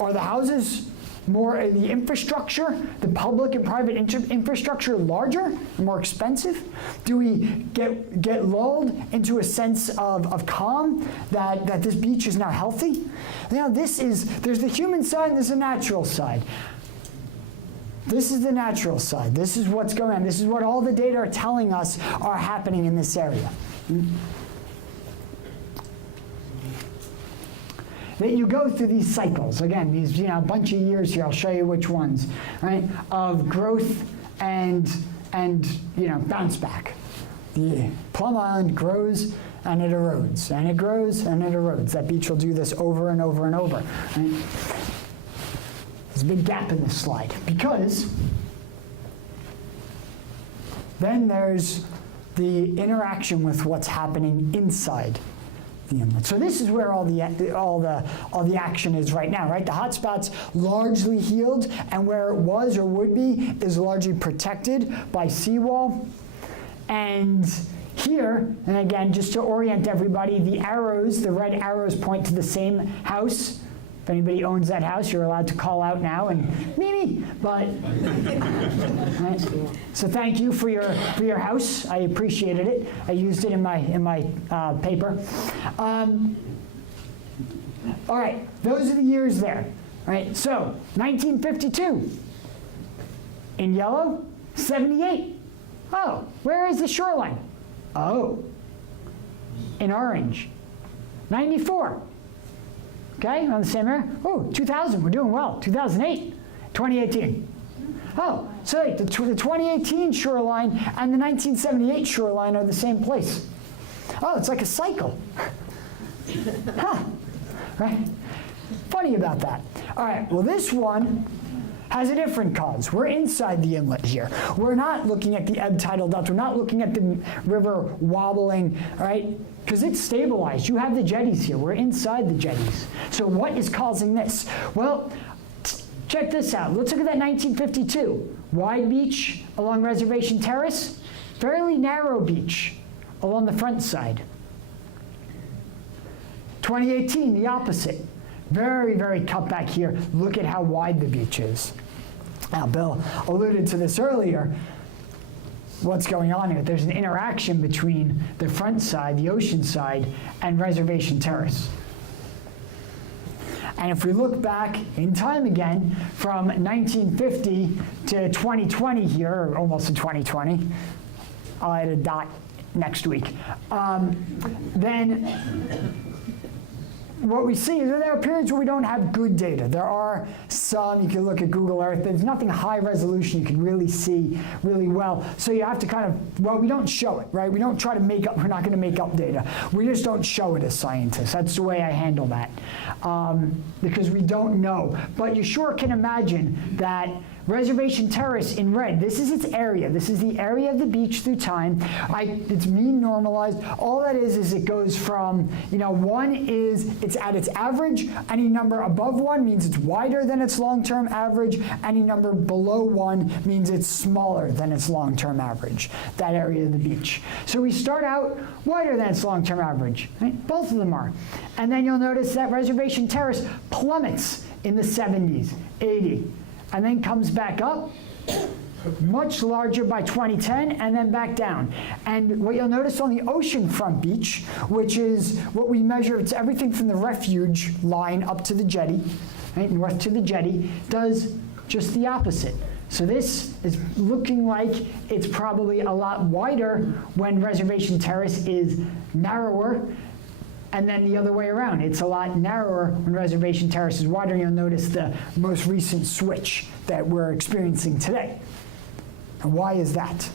Are the houses more, the infrastructure, the public and private infrastructure larger and more expensive? Do we get lulled into a sense of calm that this beach is now healthy? You know, there's the human side and there's a natural side. This is the natural side. This is what's going on. This is what all the data are telling us are happening in this area. That you go through these cycles. Again, these, a bunch of years here, I'll show you which ones, right? Of growth and bounce back. The Plum Island grows and it erodes, and it grows and it erodes. That beach will do this over and over and over, right? There's a big gap in this slide because then there's the interaction with what's happening inside the inlet. So this is where all the action is right now, right? The hotspot's largely healed, and where it was or would be is largely protected by seawall. And here, and again, just to orient everybody, the arrows, the red arrows point to the same house. If anybody owns that house, you're allowed to call out now and Mimi. But right? So thank you for your house. I appreciated it. I used it in my paper. All right, those are the years there. All right, so 1952 in yellow, 78. Oh, where is the shoreline? Oh, in orange, 94. Okay, on the same area. Oh, 2000, we're doing well. 2008, 2018. Oh, so the 2018 shoreline and the 1978 shoreline are the same place. Oh, it's like a cycle. Huh, right? Funny about that. All right, well, this one has a different cause. We're inside the inlet here. We're not looking at the ebb tidal depth. We're not looking at the river wobbling, right? Because it's stabilized. You have the jetties here. We're inside the jetties. So what is causing this? Well, check this out. Let's look at that 1952. Wide beach along Reservation Terrace. Fairly narrow beach along the front side. 2018, the opposite. Very, very cut back here. Look at how wide the beach is. Now, Bill alluded to this earlier. What's going on here? There's an interaction between the front side, the ocean side, and Reservation Terrace. And if we look back in time again, from 1950 to 2020 here, or almost to 2020, I'll add a dot next week, then what we see is that there are periods where we don't have good data. There are some, you can look at Google Earth, there's nothing high resolution you can really see really well. So you have to kind of, well, we don't show it, right? We don't try to make up, we're not gonna make up data. We just don't show it as scientists. That's the way I handle that. Because we don't know. But you sure can imagine that Reservation Terrace in red, this is its area. This is the area of the beach through time. It's mean normalized. All that is it goes from, one is it's at its average. Any number above 1 means it's wider than its long-term average. Any number below 1 means it's smaller than its long-term average, that area of the beach. So we start out wider than its long-term average. Right? Both of them are. And then you'll notice that Reservation Terrace plummets in the 70s, 80. And then comes back up, much larger by 2010, and then back down. And what you'll notice on the oceanfront beach, which is what we measure, it's everything from the refuge line up to the jetty, right, north to the jetty, does just the opposite. So this is looking like it's probably a lot wider when Reservation Terrace is narrower, and then the other way around. It's a lot narrower when Reservation Terrace is wider. You'll notice the most recent switch that we're experiencing today. And why is that?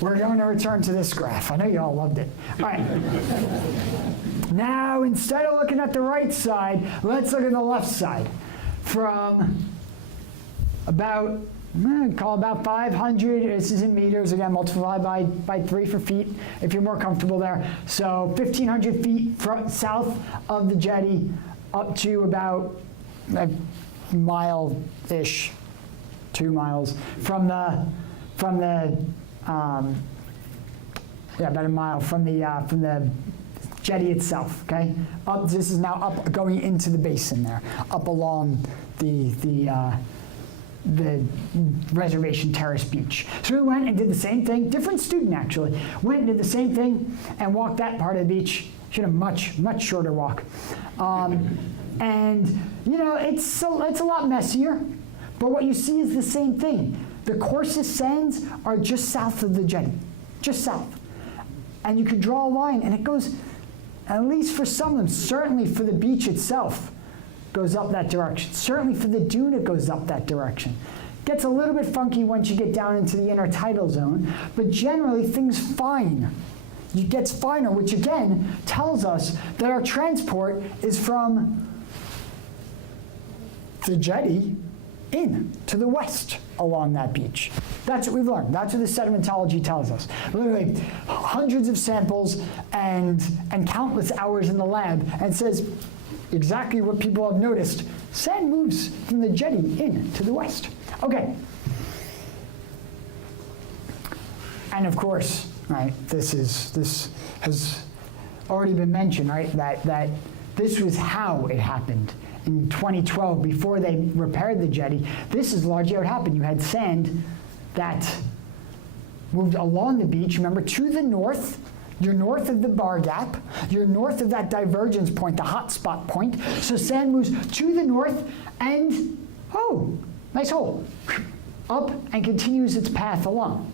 We're going to return to this graph. I know you all loved it. All right. Now, instead of looking at the right side, let's look at the left side. From about, call about 500, this is in meters, again, multiply by 3 for feet, if you're more comfortable there. So 1,500 feet south of the jetty, up to about a mile-ish, 2 miles, from the about a mile from the jetty itself, okay? Up, this is now up, going into the basin there, up along the Reservation Terrace beach. So we went and did the same thing, different student actually, went and did the same thing and walked that part of the beach. She had a much shorter walk. And, you know, it's a lot messier, but what you see is the same thing. The coarsest sands are just south of the jetty, just south. And you could draw a line, and it goes, at least for some of them, certainly for the beach itself, goes up that direction. Certainly for the dune, it goes up that direction. Gets a little bit funky once you get down into the intertidal zone, but generally things fine. It gets finer, which again tells us that our transport is from the jetty in to the west along that beach. That's what we've learned. That's what the sedimentology tells us. Literally hundreds of samples and countless hours in the lab, and says exactly what people have noticed. Sand moves from the jetty in to the west. Okay. And of course, right, this has already been mentioned, right, that this was how it happened. In 2012, before they repaired the jetty, this is largely how it happened. You had sand that moved along the beach, remember, to the north. You're north of the bar gap. You're north of that divergence point, the hotspot point. So sand moves to the north and, oh, nice hole, up and continues its path along.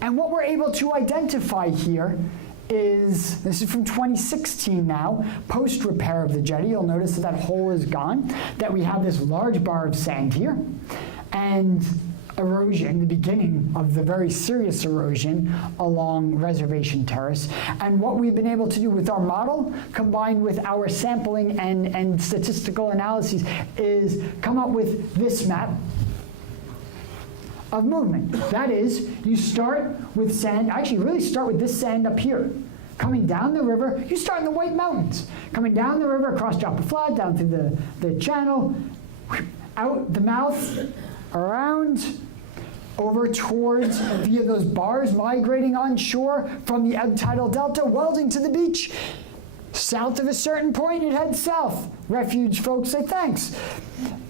And what we're able to identify here is, this is from 2016 now, post-repair of the jetty. You'll notice that hole is gone, that we have this large bar of sand here, and erosion, the beginning of the very serious erosion along Reservation Terrace. And what we've been able to do with our model, combined with our sampling and statistical analyses, is come up with this map of movement. That is, you start with sand, actually really start with this sand up here. Coming down the river, you start in the White Mountains. Coming down the river, across Joppa Flat, down through the channel, out the mouth, around, over towards, via those bars, migrating onshore from the Untitled Delta, welding to the beach. South of a certain point, it heads south. Refuge folks say thanks.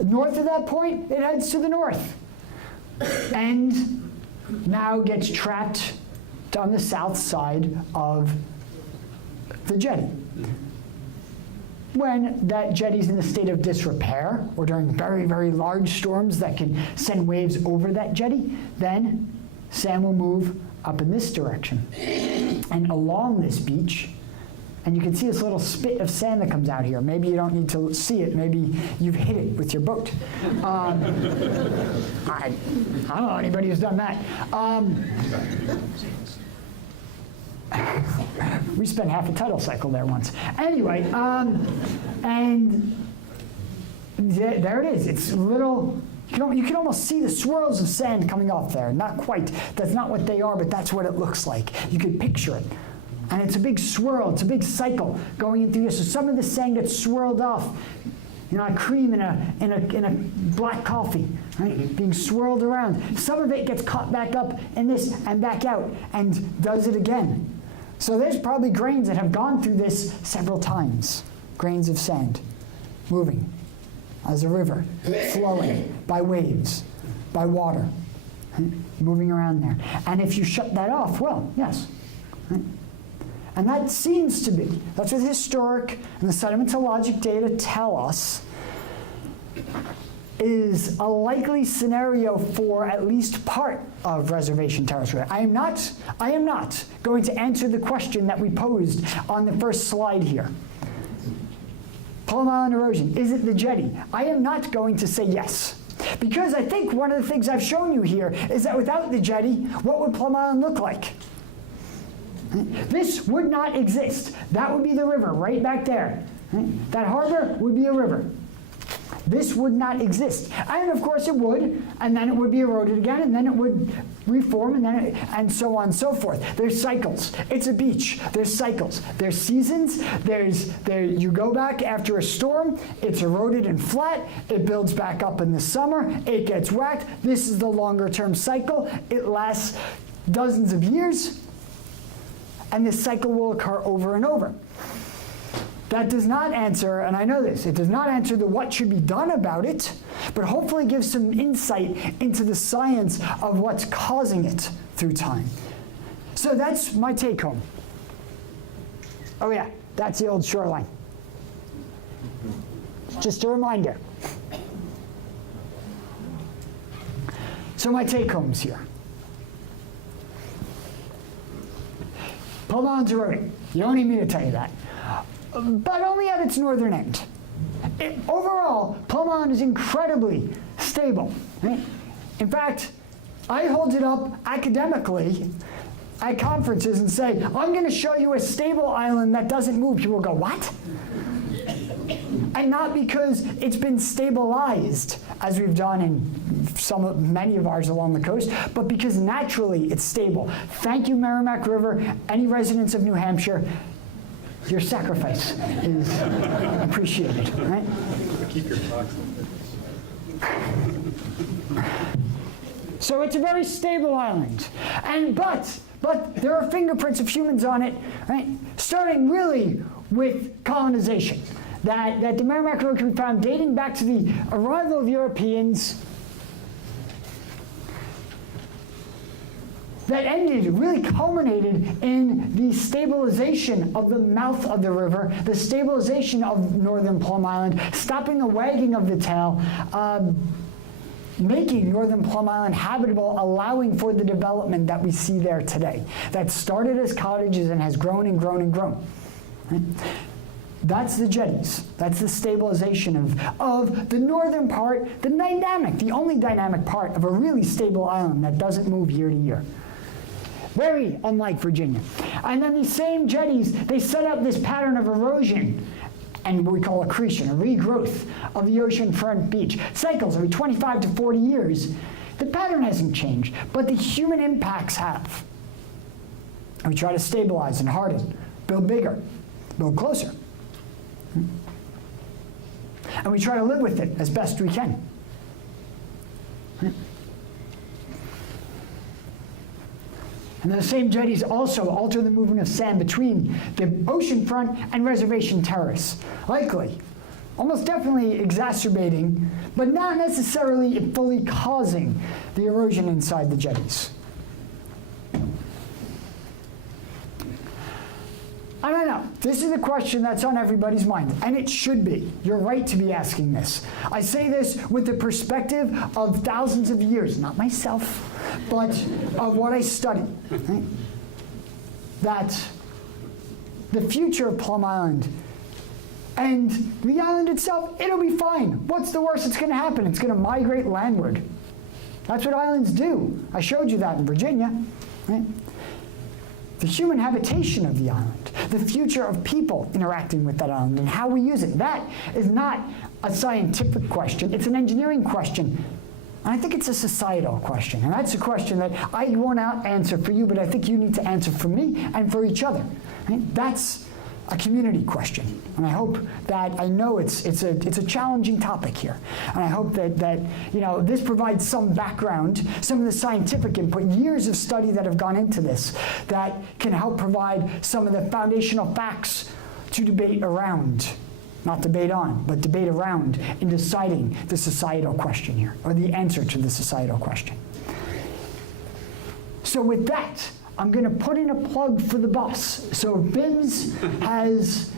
North of that point, it heads to the north. And now gets trapped on the south side of the jetty. When that jetty's in a state of disrepair, or during very, very large storms that can send waves over that jetty, then sand will move up in this direction. And along this beach, and you can see this little spit of sand that comes out here. Maybe you don't need to see it. Maybe you've hit it with your boat. I don't know anybody who's done that. We spent half a tidal cycle there once. Anyway, and there it is. It's little, you can almost see the swirls of sand coming off there. Not quite. That's not what they are, but that's what it looks like. You could picture it. And it's a big swirl, it's a big cycle going in through here. So some of the sand gets swirled off, you know, like cream in a black coffee, right? Being swirled around. Some of it gets caught back up in this and back out and does it again. So there's probably grains that have gone through this several times. Grains of sand moving as a river, flowing by waves, by water, right? Moving around there. And if you shut that off, well, yes. Right? And that seems to be, that's what the historic and the sedimentologic data tell us, is a likely scenario for at least part of Reservation Terrace. I am not going to answer the question that we posed on the first slide here. Plum Island erosion, is it the jetty? I am not going to say yes. Because I think one of the things I've shown you here is that without the jetty, what would Plum Island look like? This would not exist. That would be the river right back there. That harbor would be a river. This would not exist. And of course it would, and then it would be eroded again, and then it would reform, and then and so on and so forth. There's cycles. It's a beach. There's cycles. There's seasons. You go back after a storm, it's eroded and flat, it builds back up in the summer, it gets whacked. This is the longer term cycle. It lasts dozens of years. And this cycle will occur over and over. That does not answer, and I know this, it does not answer the what should be done about it, but hopefully gives some insight into the science of what's causing it through time. So that's my take home. Oh yeah, that's the old shoreline. Just a reminder. So my take-homes here. Plum Island's eroding. You don't need me to tell you that. But only at its northern end. Overall, Plum Island is incredibly stable. Right? In fact, I hold it up academically at conferences and say, I'm going to show you a stable island that doesn't move. People go, what? And not because it's been stabilized, as we've done in many of ours along the coast, but because naturally it's stable. Thank you, Merrimack River, any residents of New Hampshire. Your sacrifice is appreciated, right? Keep your toxins. So it's a very stable island. But there are fingerprints of humans on it, right? Starting really with colonization. That the Merrimack River can be found dating back to the arrival of Europeans that really culminated in the stabilization of the mouth of the river, the stabilization of northern Plum Island, stopping the wagging of the tail, making northern Plum Island habitable, allowing for the development that we see there today. That started as cottages and has grown and grown and grown. Right? That's the jetties. That's the stabilization of the northern part, the only dynamic part of a really stable island that doesn't move year to year. Very unlike Virginia. And then these same jetties, they set up this pattern of erosion and what we call accretion, a regrowth of the oceanfront beach. Cycles every 25 to 40 years. The pattern hasn't changed, but the human impacts have. And we try to stabilize and harden, build bigger, build closer. And we try to live with it as best we can. And those same jetties also alter the movement of sand between the oceanfront and Reservation Terrace. Likely, almost definitely exacerbating, but not necessarily fully causing the erosion inside the jetties. I don't know. This is a question that's on everybody's mind, and it should be. You're right to be asking this. I say this with the perspective of thousands of years, not myself, but of what I study. Right? That the future of Plum Island and the island itself, it'll be fine. What's the worst that's going to happen? It's going to migrate landward. That's what islands do. I showed you that in Virginia. Right? The human habitation of the island, the future of people interacting with that island and how we use it. That is not a scientific question, it's an engineering question. And I think it's a societal question. And that's a question that I won't answer for you, but I think you need to answer for me and for each other. Right? That's a community question. And I hope that, I know it's a challenging topic here. And I hope that this provides some background, some of the scientific input, years of study that have gone into this, that can help provide some of the foundational facts to debate around. Not debate on, but debate around in deciding the societal question here, or the answer to the societal question. So with that, I'm going to put in a plug for the bus. So VIMS has,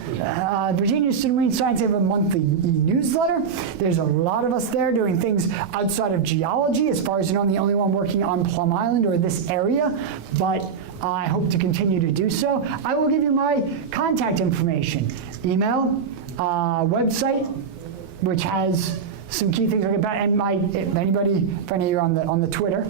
Virginia Student Marine Science, they have a monthly newsletter. There's a lot of us there doing things outside of geology. As far as you know, I'm the only one working on Plum Island or this area, but I hope to continue to do so. I will give you my contact information. Email, website, which has some key things about, and if any of you are on the Twitter.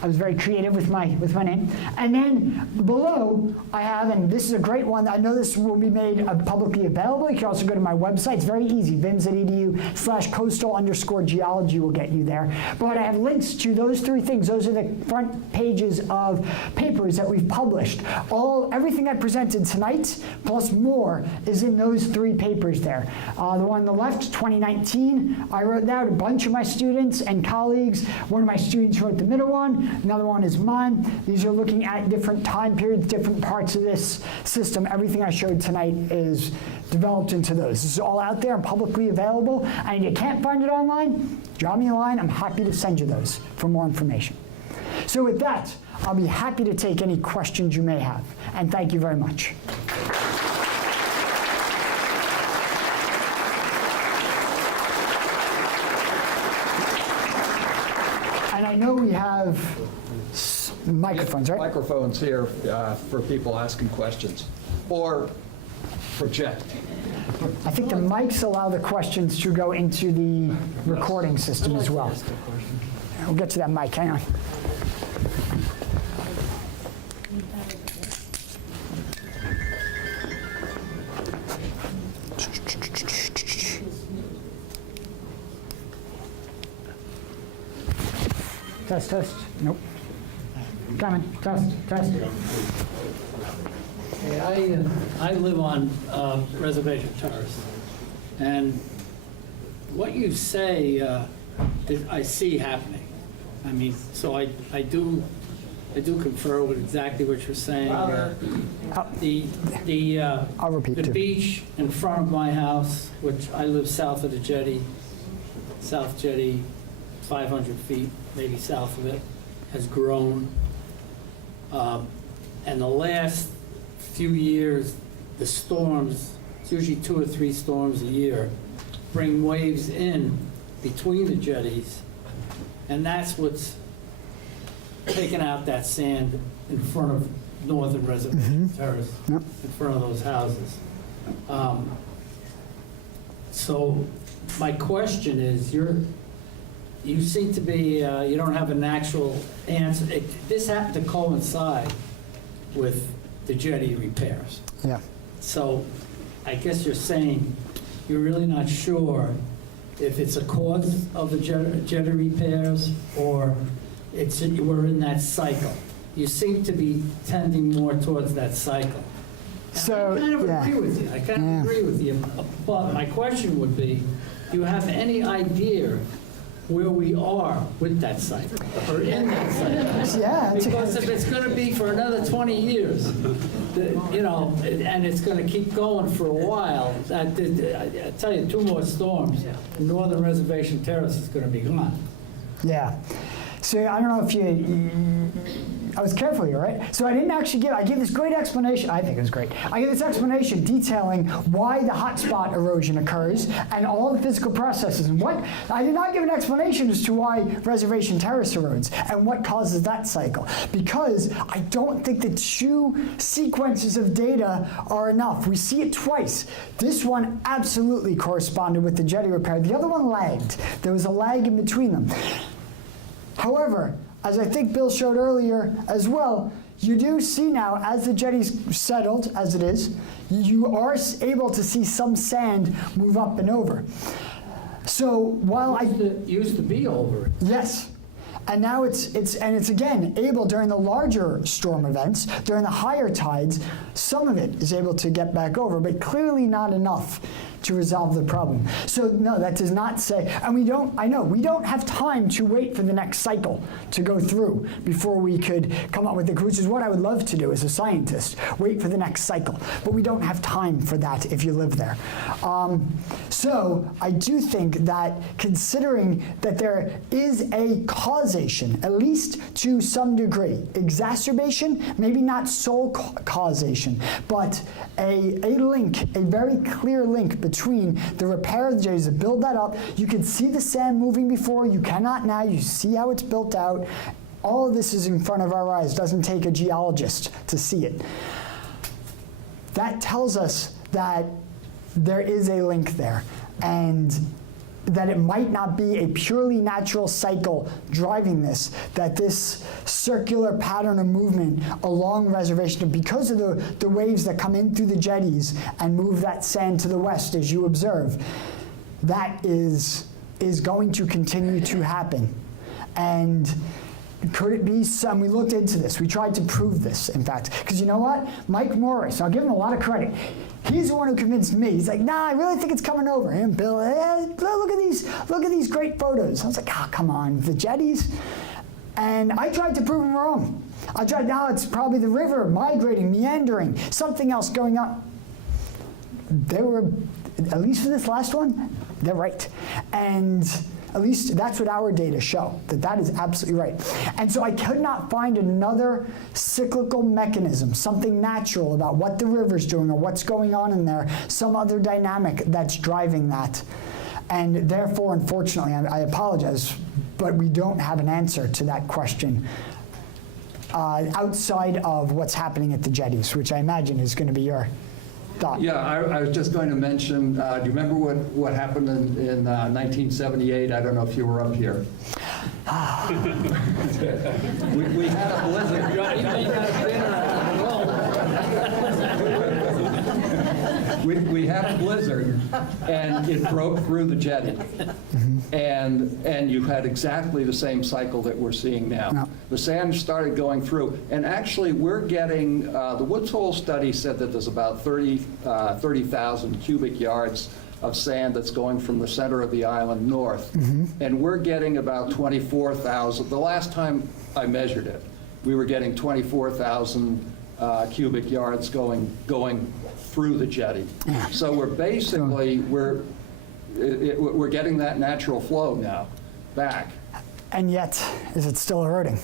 I was very creative with my name. And then below I have, and this is a great one, I know this will be made publicly available. You can also go to my website. It's very easy. vims.edu/coastal_geology will get you there. But I have links to those three things. Those are the front pages of papers that we've published. Everything I presented tonight, plus more, is in those three papers there. The one on the left, 2019, I wrote that. A bunch of my students and colleagues. One of my students wrote the middle one. Another one is mine. These are looking at different time periods, different parts of this system. Everything I showed tonight is developed into those. This is all out there and publicly available. And if you can't find it online, drop me a line. I'm happy to send you those for more information. So with that, I'll be happy to take any questions you may have. And thank you very much. we have microphones, right? Microphones here for people asking questions or project. I think the mics allow the questions to go into the recording system as well. We'll get to that mic, hang on. Test, test. Nope. Coming. Test, test. Hey, I live on Reservation Terrace, and what you say, I see happening. I mean, so I do confer with exactly what you're saying. I'll repeat The too. beach in front of my house, which I live south of the jetty, South Jetty, 500 feet, maybe south of it, has grown. And the last few years, the storms, it's usually 2 or 3 storms a year, bring waves in between the jetties, and that's what's taking out that sand in front of northern Reservation Terrace, Yep. in front of those houses. So my question is, you seem to be, you don't have an actual answer. This happened to coincide with the jetty repairs. Yeah. So I guess you're saying you're really not sure if it's a cause of the jetty repairs or we're in that cycle. You seem to be tending more towards that cycle. And So, I kind of yeah. agree with you. I kind Yeah. of agree with you. But my question would be, do you have any idea where we are with that cycle, or in that cycle? Yeah. Because if it's going to be for another 20 years, and it's going to keep going for a while, I tell you, 2 more storms, northern Reservation Terrace is going to be gone. Yeah. So I don't know if I was careful here, right? So I didn't actually I gave this great explanation, I think it was great. I gave this explanation detailing why the hotspot erosion occurs and all the physical processes and what, I did not give an explanation as to why Reservation Terrace erodes and what causes that cycle. Because I don't think the 2 sequences of data are enough. We see it twice. This one absolutely corresponded with the jetty repair. The other one lagged. There was a lag in between them. However, as I think Bill showed earlier as well, you do see now, as the jetty's settled, as it is, you are able to see some sand move up and over. So while It used to be over. yes, and now it's again able during the larger storm events, during the higher tides, some of it is able to get back over, but clearly not enough to resolve the problem. So no, that does not say, and we don't have time to wait for the next cycle to go through before we could come up with it, which is what I would love to do as a scientist, wait for the next cycle. But we don't have time for that if you live there. So I do think that considering that there is a causation, at least to some degree, exacerbation, maybe not sole causation, but a link, a very clear link between the repair of the jetties, to build that up. You can see the sand moving before, you cannot now, you see how it's built out. All of this is in front of our eyes. It doesn't take a geologist to see it. That tells us that there is a link there, and that it might not be a purely natural cycle driving this, that this circular pattern of movement along reservation, because of the waves that come in through the jetties and move that sand to the west, as you observe, that is going to continue to happen. And could it be some, we looked into this, we tried to prove this, in fact, because you know what? Mike Morris, I'll give him a lot of credit. He's the one who convinced me. He's like, nah, I really think it's coming over. And Bill, look at these great photos. I was like, oh, come on, the jetties. And I tried to prove him wrong. I tried, now it's probably the river migrating, meandering, something else going on. They were, at least for this last one, they're right. And at least that's what our data show, that is absolutely right. And so I could not find another cyclical mechanism, something natural about what the river's doing or what's going on in there, some other dynamic that's driving that. And therefore, unfortunately, I apologize, but we don't have an answer to that question outside of what's happening at the jetties, which I imagine is going to be your thought. Yeah, I was just going to mention, do you remember what happened in 1978? I don't know if you were up here. we had a blizzard. We had a blizzard, and it broke through the jetty. And you had exactly the same cycle that we're seeing now. Yeah. The sand started going through, and actually we're getting, the Woods Hole study said that there's about 30,000 cubic yards of sand that's going from the center of the island north. And we're getting about 24,000. The last time I measured it, we were getting 24,000 cubic yards going through the jetty. So we're basically, we're getting that natural flow now back. And yet, is it still eroding?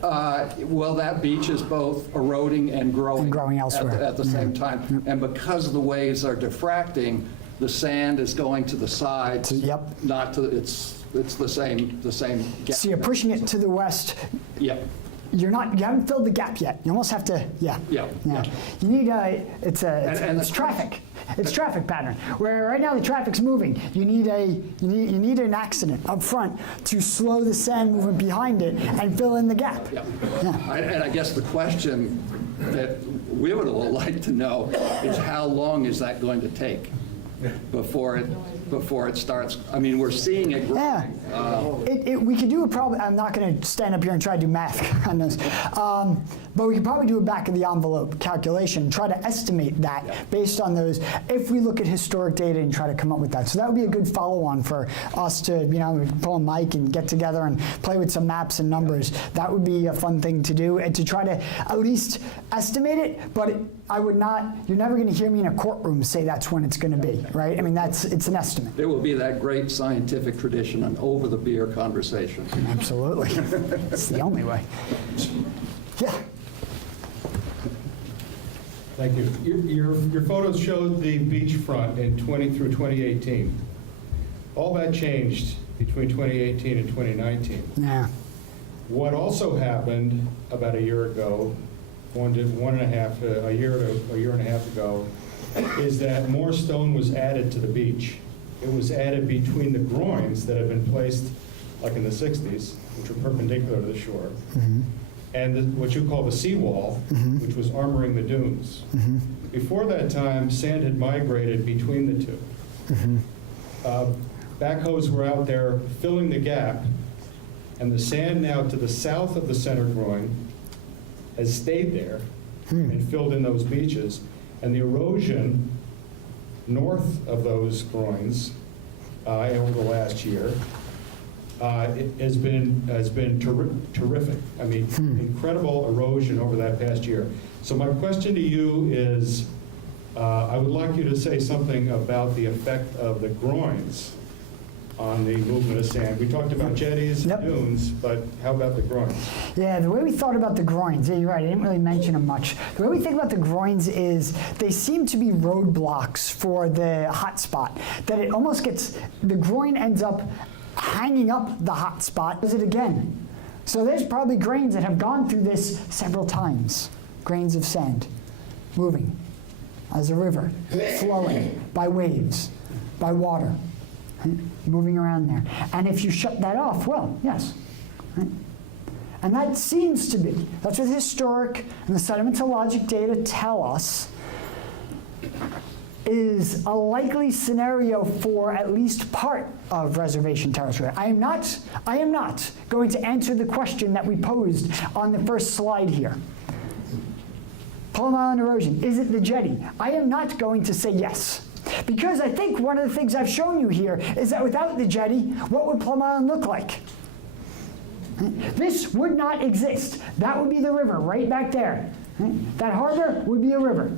Well, that beach is both eroding and growing. And growing elsewhere. At the same time. And because the waves are diffracting, the sand is going to the sides. Yep. Not to, it's the same gap. So you're pushing it to the west. Yep. You haven't filled the gap yet. You almost have to, yeah. Yeah. You need it's And traffic. It's traffic pattern. Where right now the traffic's moving. You need an accident up front to slow the sand movement behind it and fill in the gap. Yeah. Yeah. And I guess the question that we would all like to know is how long is that going to take before it starts? I mean, we're seeing it growing. Yeah. We could do a probably. I'm not going to stand up here and try to do math on this, but we could probably do a back of the envelope calculation and try to estimate that based on those. If we look at historic data and try to come up with that, so that would be a good follow-on for us to, pull a mic and get together and play with some maps and numbers. That would be a fun thing to do and to try to at least estimate it. But I would not. You're never going to hear me in a courtroom say that's when it's going to be, right? I mean, it's an estimate. There will be that great scientific tradition and over the beer conversation. Absolutely. It's the only way. Yeah. Thank you. Your photos showed the beachfront in 20 through 2018. All that changed between 2018 and 2019. Yeah. What also happened about a year ago, a year and a half ago, is that more stone was added to the beach. It was added between the groins that had been placed, like in the 60s, which were perpendicular to the shore, and what you call the seawall, which was armoring the dunes. Before that time, sand had migrated between the two. Backhoes were out there filling the gap, and the sand now to the south of the center groin has stayed there and filled in those beaches, and the erosion north of those groins over the last year it has been terrific. I mean, incredible erosion over that past year. So my question to you is, I would like you to say something about the effect of the groins on the movement of sand. We talked about jetties and dunes, but how about the groins? Yeah, the way we thought about the groins, yeah, you're right, I didn't really mention them much. The way we think about the groins is they seem to be roadblocks for the hotspot, that it almost gets, the groin ends up hanging up the hotspot. Does it again? So there's probably grains that have gone through this several times. Grains of sand moving as a river, flowing by waves, by water. Moving around there. And if you shut that off, well, yes. Right? And that seems to be, that's what the historic and the sedimentologic data tell us, is a likely scenario for at least part of Reservation Terrace. I am not going to answer the question that we posed on the first slide here. Plum Island erosion, is it the jetty? I am not going to say yes. Because I think one of the things I've shown you here is that without the jetty, what would Plum Island look like? This would not exist. That would be the river right back there. That harbor would be a river.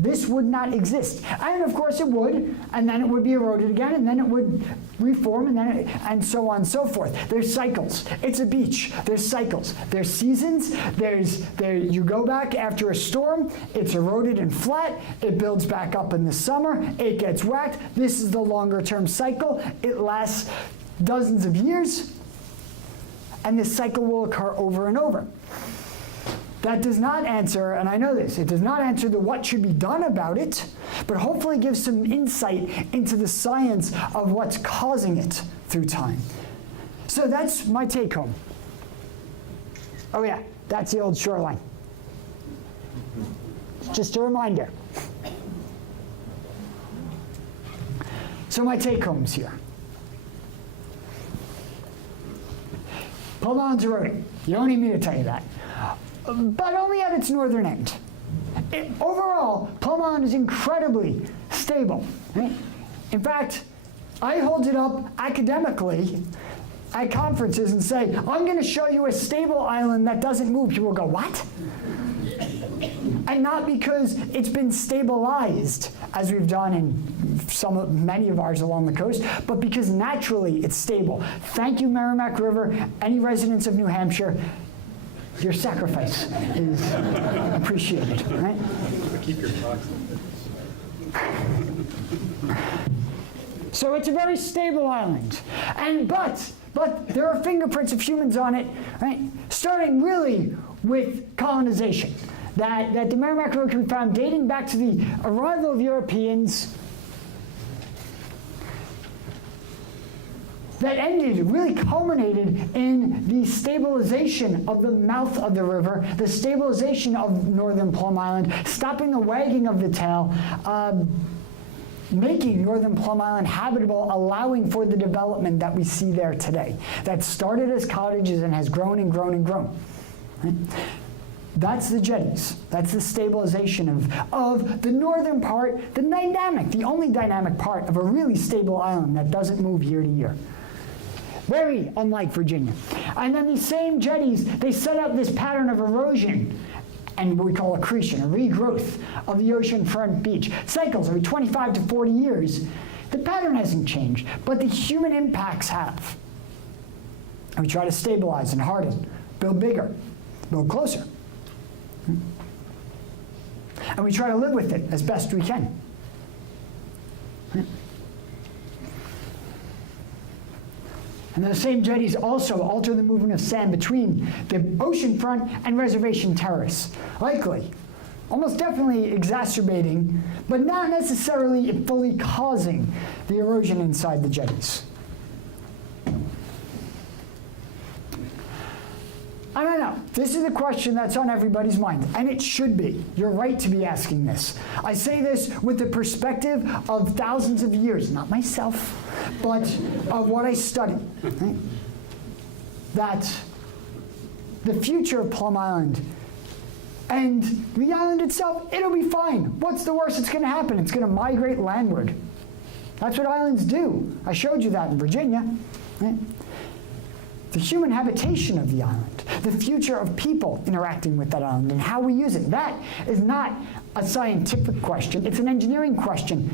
This would not exist. And of course it would, and then it would be eroded again, and then it would reform, and then and so on and so forth. There's cycles. It's a beach. There's cycles. There's seasons. You go back after a storm, it's eroded and flat, it builds back up in the summer, it gets whacked. This is the longer term cycle. It lasts dozens of years, and this cycle will occur over and over. That does not answer, and I know this, it does not answer the what should be done about it, but hopefully gives some insight into the science of what's causing it through time. So that's my take home. Oh yeah, that's the old shoreline. Just a reminder. So my take homes here. Plum Island's eroding. You don't need me to tell you that. But only at its northern end. Overall, Plum Island is incredibly stable. Right? In fact, I hold it up academically at conferences and say, I'm going to show you a stable island that doesn't move. People go, what? And not because it's been stabilized, as we've done in many of ours along the coast, but because naturally it's stable. Thank you, Merrimack River. Any residents of New Hampshire, your sacrifice is appreciated, right? Keep your talks. So it's a very stable island. But there are fingerprints of humans on it, right? Starting really with colonization. That the Merrimack River can be found dating back to the arrival of Europeans that really culminated in the stabilization of the mouth of the river, the stabilization of northern Plum Island, stopping the wagging of the tail, making northern Plum Island habitable, allowing for the development that we see there today. That started as cottages and has grown and grown and grown. Right? That's the jetties. That's the stabilization of the northern part, the only dynamic part of a really stable island that doesn't move year to year. Very unlike Virginia. And then these same jetties, they set up this pattern of erosion and what we call accretion, a regrowth of the oceanfront beach. Cycles every 25 to 40 years. The pattern hasn't changed, but the human impacts have. And we try to stabilize and harden, build bigger, build closer. And we try to live with it as best we can. And the same jetties also alter the movement of sand between the oceanfront and Reservation Terrace. Likely, almost definitely exacerbating, but not necessarily fully causing the erosion inside the jetties. I don't know. This is the question that's on everybody's mind, and it should be. You're right to be asking this. I say this with the perspective of thousands of years, not myself, but of what I study. Right? That the future of Plum Island and the island itself, it'll be fine. What's the worst that's going to happen? It's going to migrate landward. That's what islands do. I showed you that in Virginia. Right? The human habitation of the island, the future of people interacting with that island and how we use it. That is not a scientific question, it's an engineering question.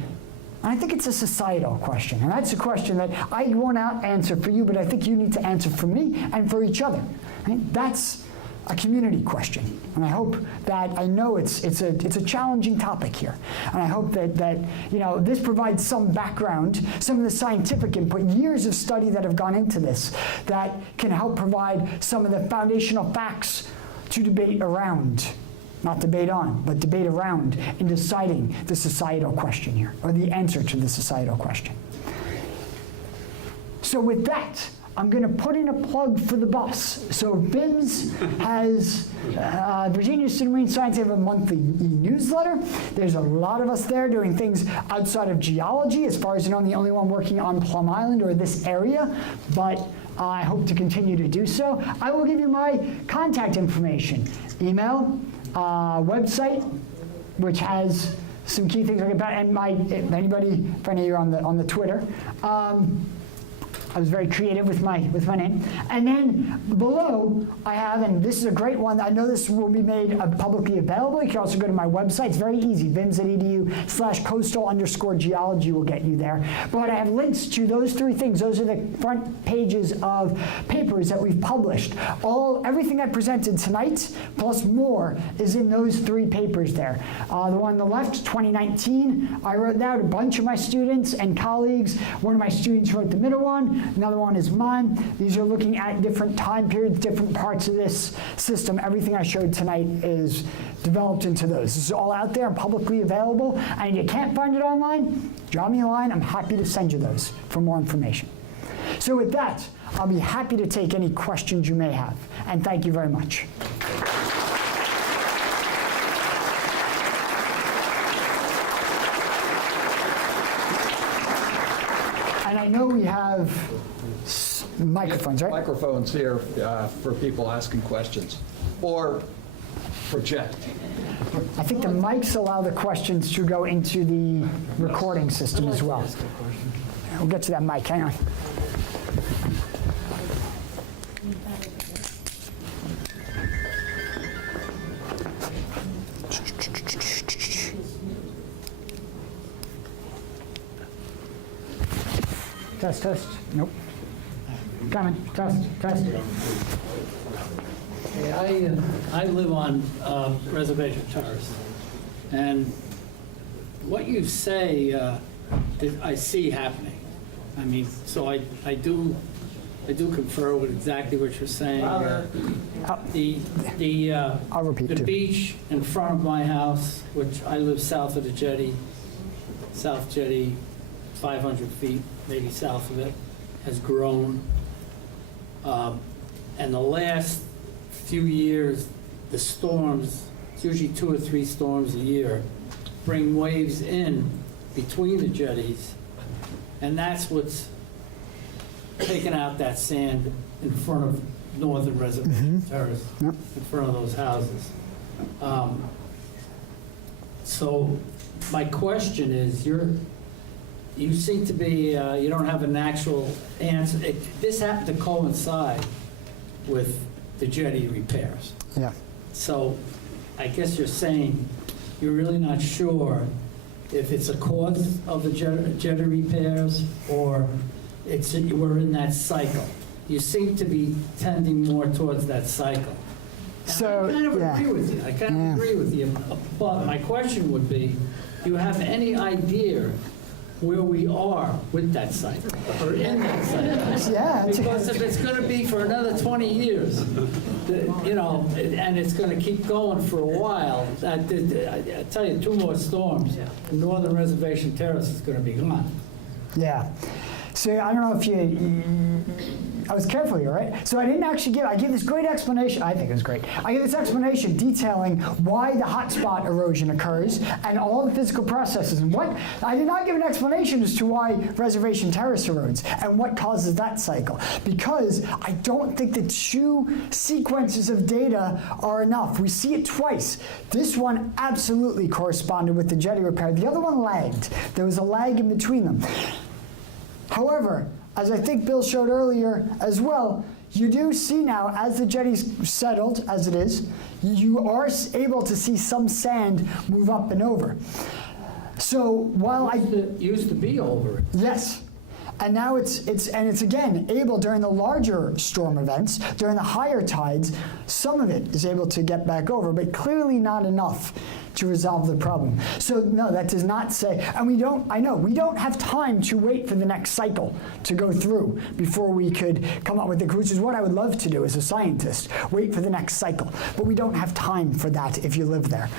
And I think it's a societal question. And that's a question that I won't answer for you, but I think you need to answer for me and for each other. Right? That's a community question. And I hope that, I know it's a challenging topic here. And I hope that this provides some background, some of the scientific input, years of study that have gone into this, that can help provide some of the foundational facts to debate around. Not debate on, but debate around in deciding the societal question here, or the answer to the societal question. So with that, I'm going to put in a plug for the bus. So VIMS has, Virginia Student Marine Science, they have a monthly newsletter. There's a lot of us there doing things outside of geology. As far as I know, I'm the only one working on Plum Island or this area, but I hope to continue to do so. I will give you my contact information, email, website, which has some key things about, and if any of you are on the Twitter. I was very creative with my name. And then below I have, and this is a great one, I know this will be made publicly available. You can also go to my website. It's very easy. vims.edu/coastal_geology will get you there. But I have links to those three things. Those are the front pages of papers that we've published. Everything I presented tonight, plus more, is in those three papers there. The one on the left, 2019, I wrote that. A bunch of my students and colleagues. One of my students wrote the middle one. another one is mine. These are looking at different time periods, different parts of this system. Everything I showed tonight is developed into those. This is all out there and publicly available, and you can't find it online, drop me a line. I'm happy to send you those for more information. So with that, I'll be happy to take any questions you may have, and thank you very much. And I know we have microphones, right? Microphones here for people asking questions, or for Jet. I think the mics allow the questions to go into the recording system as well. We'll get to that mic, hang on. Test, test. Nope. Coming. Test, test. Hey, I live on Reservation Terrace, and what you say, I see happening. I mean, so I do confer with exactly what you're saying. I'll repeat The too. beach in front of my house, which I live south of the jetty, South Jetty, 500 feet, maybe south of it, has grown. And the last few years, the storms, it's usually 2 or 3 storms a year, bring waves in between the jetties, and that's what's taking out that sand in front of Northern Reservation Terrace, in front of those houses. So my question is, you seem to be, you don't have an actual answer. This happened to coincide with the jetty repairs. Yeah. So I guess you're saying you're really not sure if it's a cause of the jetty repairs or we're in that cycle. You seem to be tending more towards that cycle. And So, I kind of yeah. agree with you. I kind of agree with you. But my question would be, do you have any idea where we are with that cycle, or in that cycle? Yeah. Because if it's going to be for another 20 years, and it's going to keep going for a while, I tell you, 2 more storms, Northern Reservation Terrace is going to be gone. Yeah. So I don't know if I was careful here, right? So I didn't actually I gave this great explanation. I think it was great. I gave this explanation detailing why the hotspot erosion occurs and all the physical processes and what. I did not give an explanation as to why Reservation Terrace erodes and what causes that cycle, because I don't think the 2 sequences of data are enough. We see it twice. This one absolutely corresponded with the jetty repair. The other one lagged. There was a lag in between them. However, as I think Bill showed earlier as well, you do see now, as the jetty's settled, as it is, you are able to see some sand move up and over. So while It used to be over. yes, and now it's again able during the larger storm events, during the higher tides, some of it is able to get back over, but clearly not enough to resolve the problem. So no, that does not say, and we don't have time to wait for the next cycle to go through before we could come up with it, which is what I would love to do as a scientist, wait for the next cycle. But we don't have time for that if you live there.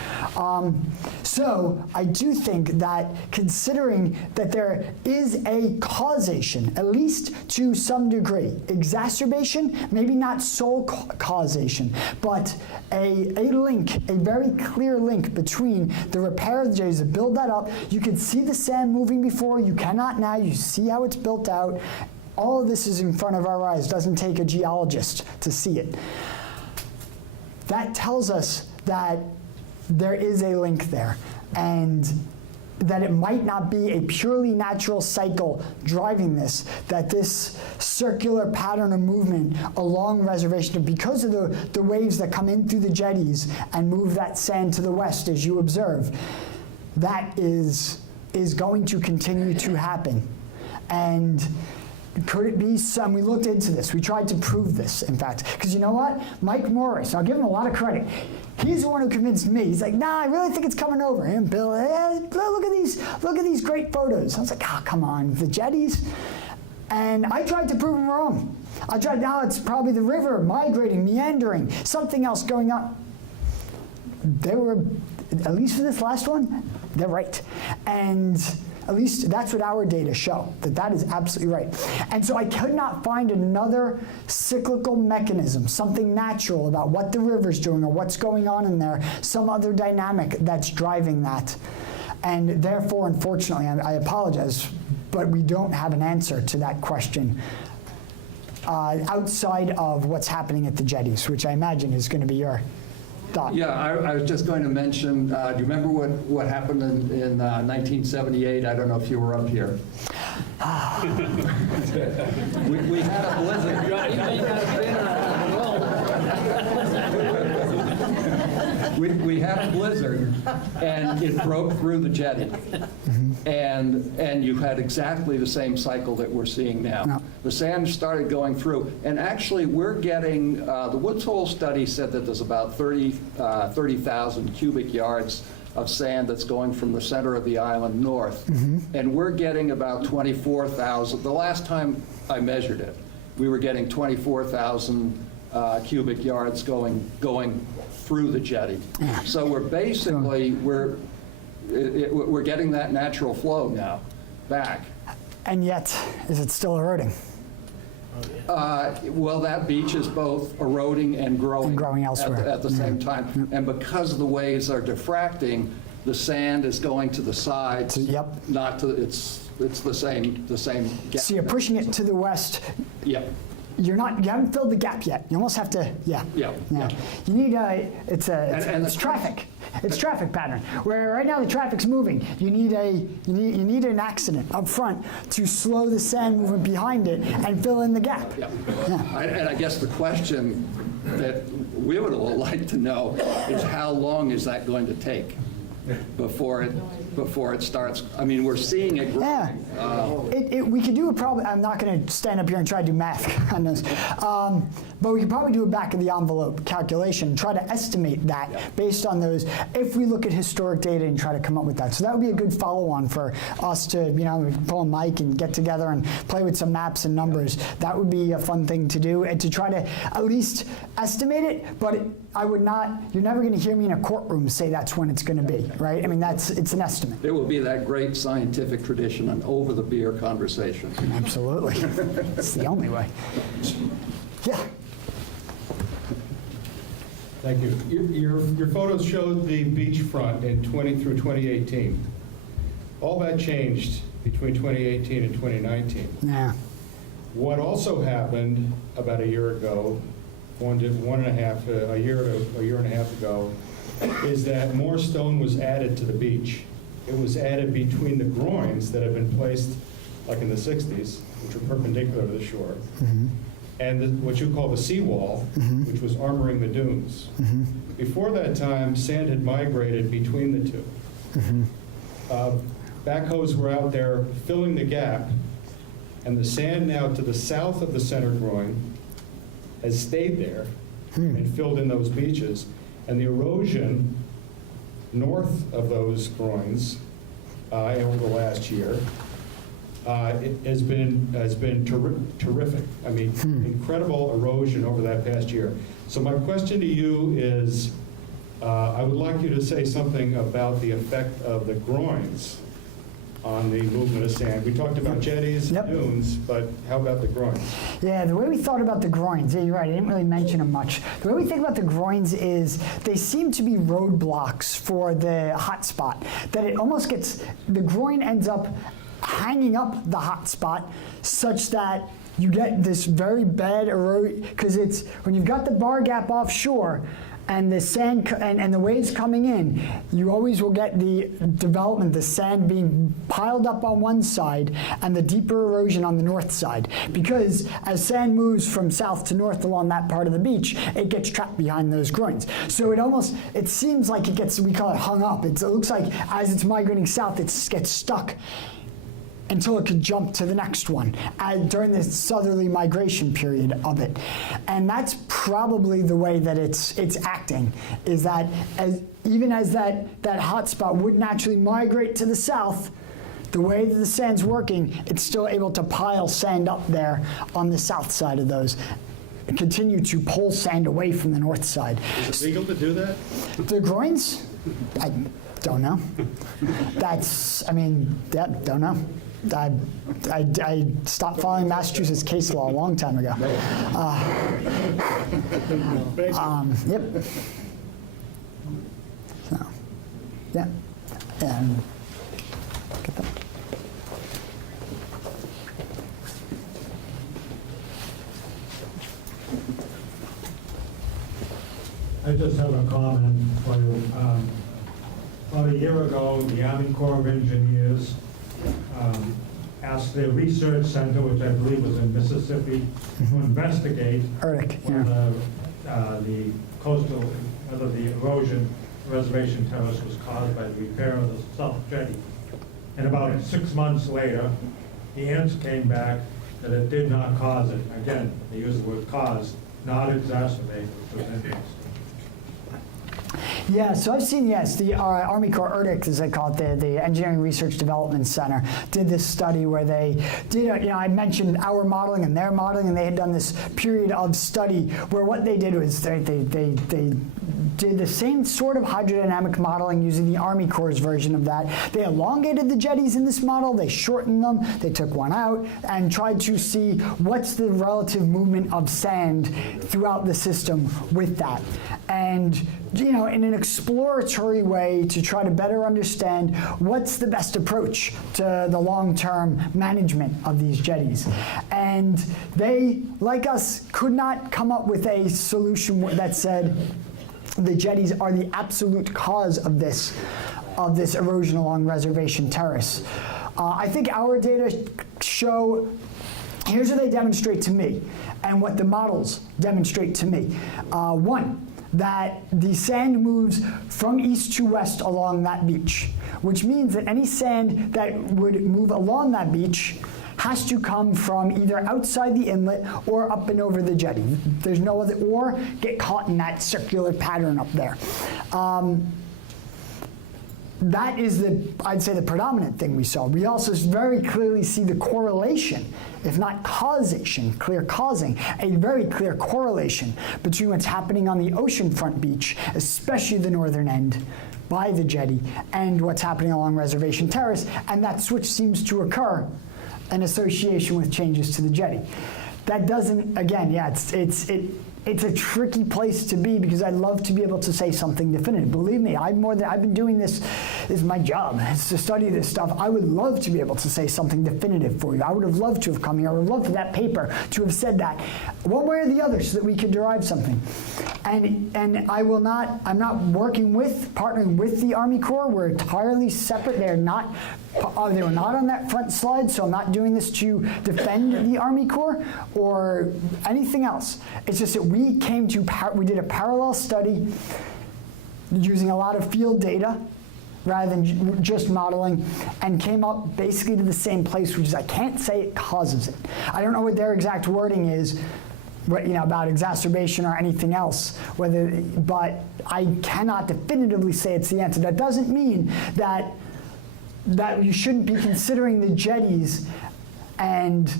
So I do think that considering that there is a causation, at least to some degree, exacerbation, maybe not sole causation, but a link, a very clear link between the repair of the jetties, to build that up. You can see the sand moving before, you cannot now, you see how it's built out. All of this is in front of our eyes. It doesn't take a geologist to see it. That tells us that there is a link there, and that it might not be a purely natural cycle driving this, that this circular pattern of movement along reservation, because of the waves that come in through the jetties and move that sand to the west, as you observe, that is going to continue to happen. And could it be some, we looked into this, we tried to prove this, in fact, because you know what? Mike Morris, I'll give him a lot of credit. He's the one who convinced me. He's like, nah, I really think it's coming over. And Bill, look at these great photos. I was like, oh, come on, the jetties. And I tried to prove them wrong. Now it's probably the river migrating, meandering, something else going on. They were, at least for this last one, they're right. And at least that's what our data show, that is absolutely right. And so I could not find another cyclical mechanism, something natural about what the river's doing or what's going on in there, some other dynamic that's driving that. And therefore, unfortunately, I apologize, but we don't have an answer to that question outside of what's happening at the jetties, which I imagine is going to be your thought. Yeah, I was just going to mention, do you remember what happened in 1978? I don't know if you were up here. we had a blizzard. You may not have been around. We had a blizzard, and it broke through the jetty. And you had exactly the same cycle that we're seeing now. No. The sand started going through, and actually we're getting, the Woods Hole study said that there's about 30,000 cubic yards of sand that's going from the center of the island north. And we're getting about 24,000. The last time I measured it, we were getting 24,000 cubic yards going through the jetty. So we're basically, we're getting that natural flow now back. And yet, is it still eroding? Well, that beach is both eroding and growing. And growing elsewhere. At the same time. And because the waves are diffracting, the sand is going to the sides. Yep. Not to, it's the same gap. So you're pushing it to the west. Yep. You haven't filled the gap yet. You almost have to, yeah. Yeah. You need it's the traffic. It's traffic pattern. Where right now the traffic's moving. You need an accident up front to slow the sand movement behind it and fill in the gap. Yeah. Yeah. And I guess the question that we would all like to know is how long is that going to take before it starts? I mean, we're seeing it growing. Yeah. We could do I'm not going to stand up here and try to do math on this, but we could probably do a back of the envelope calculation, try to estimate that based on those, if we look at historic data and try to come up with that. So that would be a good follow-on for us to, pull a mic and get together and play with some maps and numbers. That would be a fun thing to do, and to try to at least estimate it, but you're never going to hear me in a courtroom say that's when it's going to be, right? I mean, it's an estimate. It will be that great scientific tradition, an over-the-beer conversation. Absolutely. It's the only way. Yeah. Thank you. Your photos showed the beachfront in 2018. All that changed between 2018 and 2019. Yeah. What also happened about a year ago, a year and a half ago, is that more stone was added to the beach. It was added between the groins that had been placed, like in the 60s, which were perpendicular to the shore, and what you call the seawall, which was armoring the dunes. Before that time, sand had migrated between the two. Backhoes were out there filling the gap, and the sand now to the south of the center groin has stayed there and filled in those beaches. And the erosion north of those groins over the last year it has been terrific. I mean, incredible erosion over that past year. So my question to you is, I would like you to say something about the effect of the groins on the movement of sand. We talked about jetties and dunes, but how about the groins? Yeah, the way we thought about the groins, yeah, you're right, I didn't really mention them much. The way we think about the groins is they seem to be roadblocks for the hotspot, that it almost gets, the groin ends up hanging up the hotspot such that you get this very bad erosion, because it's, when you've got the bar gap offshore, and the sand and the waves coming in, you always will get the development, the sand being piled up on one side and the deeper erosion on the north side. Because as sand moves from south to north along that part of the beach, it gets trapped behind those groins. So it seems like it gets, we call it hung up. It looks like as it's migrating south, it gets stuck until it could jump to the next one during the southerly migration period of it. And that's probably the way that it's acting, is that even as that hotspot would naturally migrate to the south the way that the sand's working, it's still able to pile sand up there on the south side of those and continue to pull sand away from the north side. Is it legal to do that? The groins? I don't know. Don't know. I stopped following Massachusetts case law a long time ago. Yep. So, yeah. And get that. I just have a comment for you. About a year ago, the Army Corps of Engineers asked their research center, which I believe was in Mississippi, to investigate whether the coastal, whether the erosion Reservation Terrace was caused by the repair of the South Jetty. And about 6 months later, the answer came back that it did not cause it. Again, they use the word cause, not exacerbate, which was interesting. Yeah, so I've seen, yes, the Army Corps ERDIC, as they call it, the Engineering Research Development Center, did this study where they did, I mentioned our modeling and their modeling, and they had done this period of study where what they did was they did the same sort of hydrodynamic modeling using the Army Corps' version of that. They elongated the jetties in this model, they shortened them, they took one out, and tried to see what's the relative movement of sand throughout the system with that. And, in an exploratory way to try to better understand what's the best approach to the long-term management of these jetties. And they, like us, could not come up with a solution that said the jetties are the absolute cause of this erosion along Reservation Terrace. I think our data show, here's what they demonstrate to me and what the models demonstrate to me. One, that the sand moves from east to west along that beach, which means that any sand that would move along that beach has to come from either outside the inlet or up and over the jetty. There's no other, or get caught in that circular pattern up there. That is I'd say the predominant thing we saw. We also very clearly see the correlation, if not causation, clear causing, a very clear correlation between what's happening on the oceanfront beach, especially the northern end by the jetty, and what's happening along Reservation Terrace, and that switch seems to occur in association with changes to the jetty. That doesn't, again, yeah, it's a tricky place to be because I'd love to be able to say something definitive. Believe me, I've been doing this is my job. It's to study this stuff. I would love to be able to say something definitive for you. I would have loved to have come here. I would have loved for that paper to have said that one way or the other so that we could derive something. And I'm not partnering with the Army Corps. We're entirely separate. They were not on that front slide, so I'm not doing this to defend the Army Corps or anything else. It's just that we did a parallel study using a lot of field data rather than just modeling, and came up basically to the same place, which is I can't say it causes it. I don't know what their exact wording is, about exacerbation or anything else, but I cannot definitively say it's the answer. That doesn't mean that you shouldn't be considering the jetties and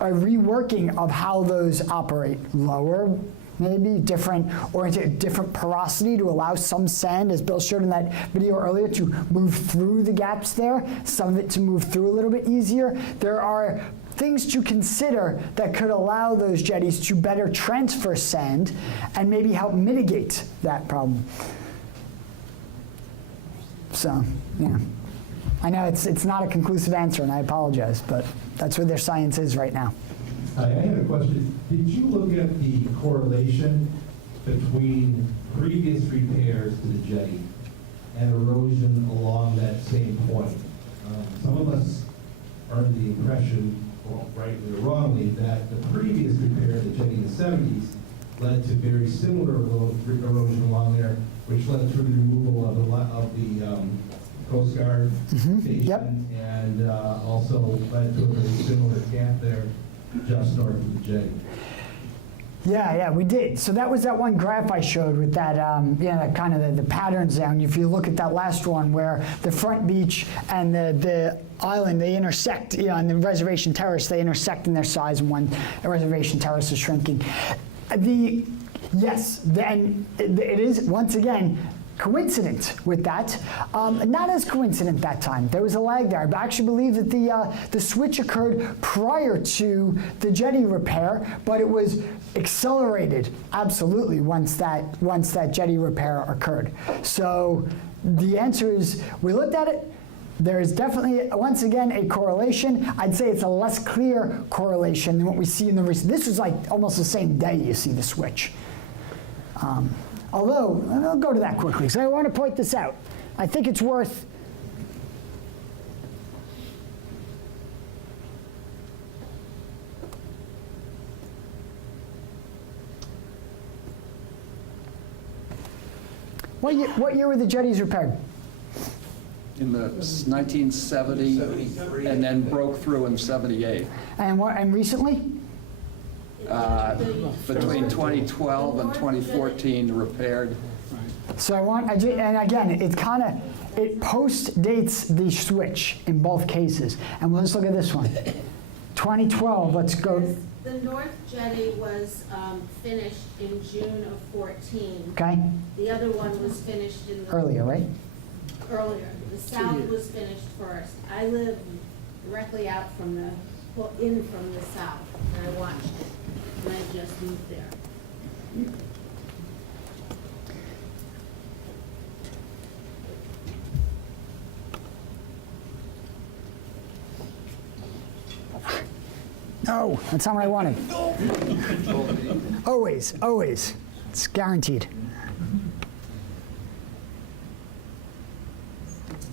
a reworking of how those operate. Lower, maybe different porosity to allow some sand, as Bill showed in that video earlier, to move through the gaps there, some of it to move through a little bit easier. There are things to consider that could allow those jetties to better transfer sand and maybe help mitigate that problem. So, yeah. I know it's not a conclusive answer, and I apologize, but that's where their science is right now. I had a question. Did you look at the correlation between previous repairs to the jetty and erosion along that same point? Some of us are under the impression, well, rightly or wrongly, that the previous repair of the jetty in the 70s led to very similar erosion along there, which led to the removal of the Coast Guard station, Yep. and also led to a very similar gap there just north of the jetty. Yeah, we did. So that was that one graph I showed with that, that kind of the patterns down. If you look at that last one where the front beach and the island, they intersect, on the Reservation Terrace, they intersect in their size, and one Reservation Terrace is shrinking. Yes, then it is, once again, coincident with that. Not as coincident that time. There was a lag there. I actually believe that the switch occurred prior to the jetty repair, but it was accelerated absolutely once that jetty repair occurred. So the answer is, we looked at it. There is definitely, once again, a correlation. I'd say it's a less clear correlation than what we see in the recent. This was like almost the same day you see the switch. Although, I'll go to that quickly, so I want to point this out. I think it's worth. What year were the jetties repaired? In the 1970, and then broke through in 78. And recently? Between 2012 and 2014, repaired. So and again, it post dates the switch in both cases. And let's look at this one. 2012, let's go. The North Jetty was finished in June of 14. Okay, The other one was finished in the... earlier, right? Earlier. The south was finished first. I live directly out from the south, and I watched it. And I just moved there. No, that's not what I wanted. Always, always. It's guaranteed.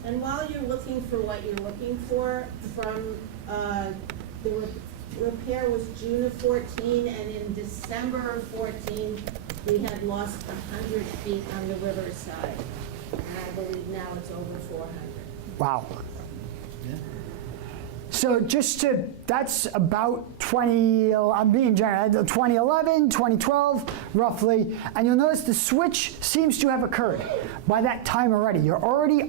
And while you're looking for what you're looking for, from the repair was June of 14, and in December of 14, we had lost 100 feet on the riverside. And I believe now it's over 400. Wow. So that's about 2011, 2012, roughly. And you'll notice the switch seems to have occurred by that time already. You're already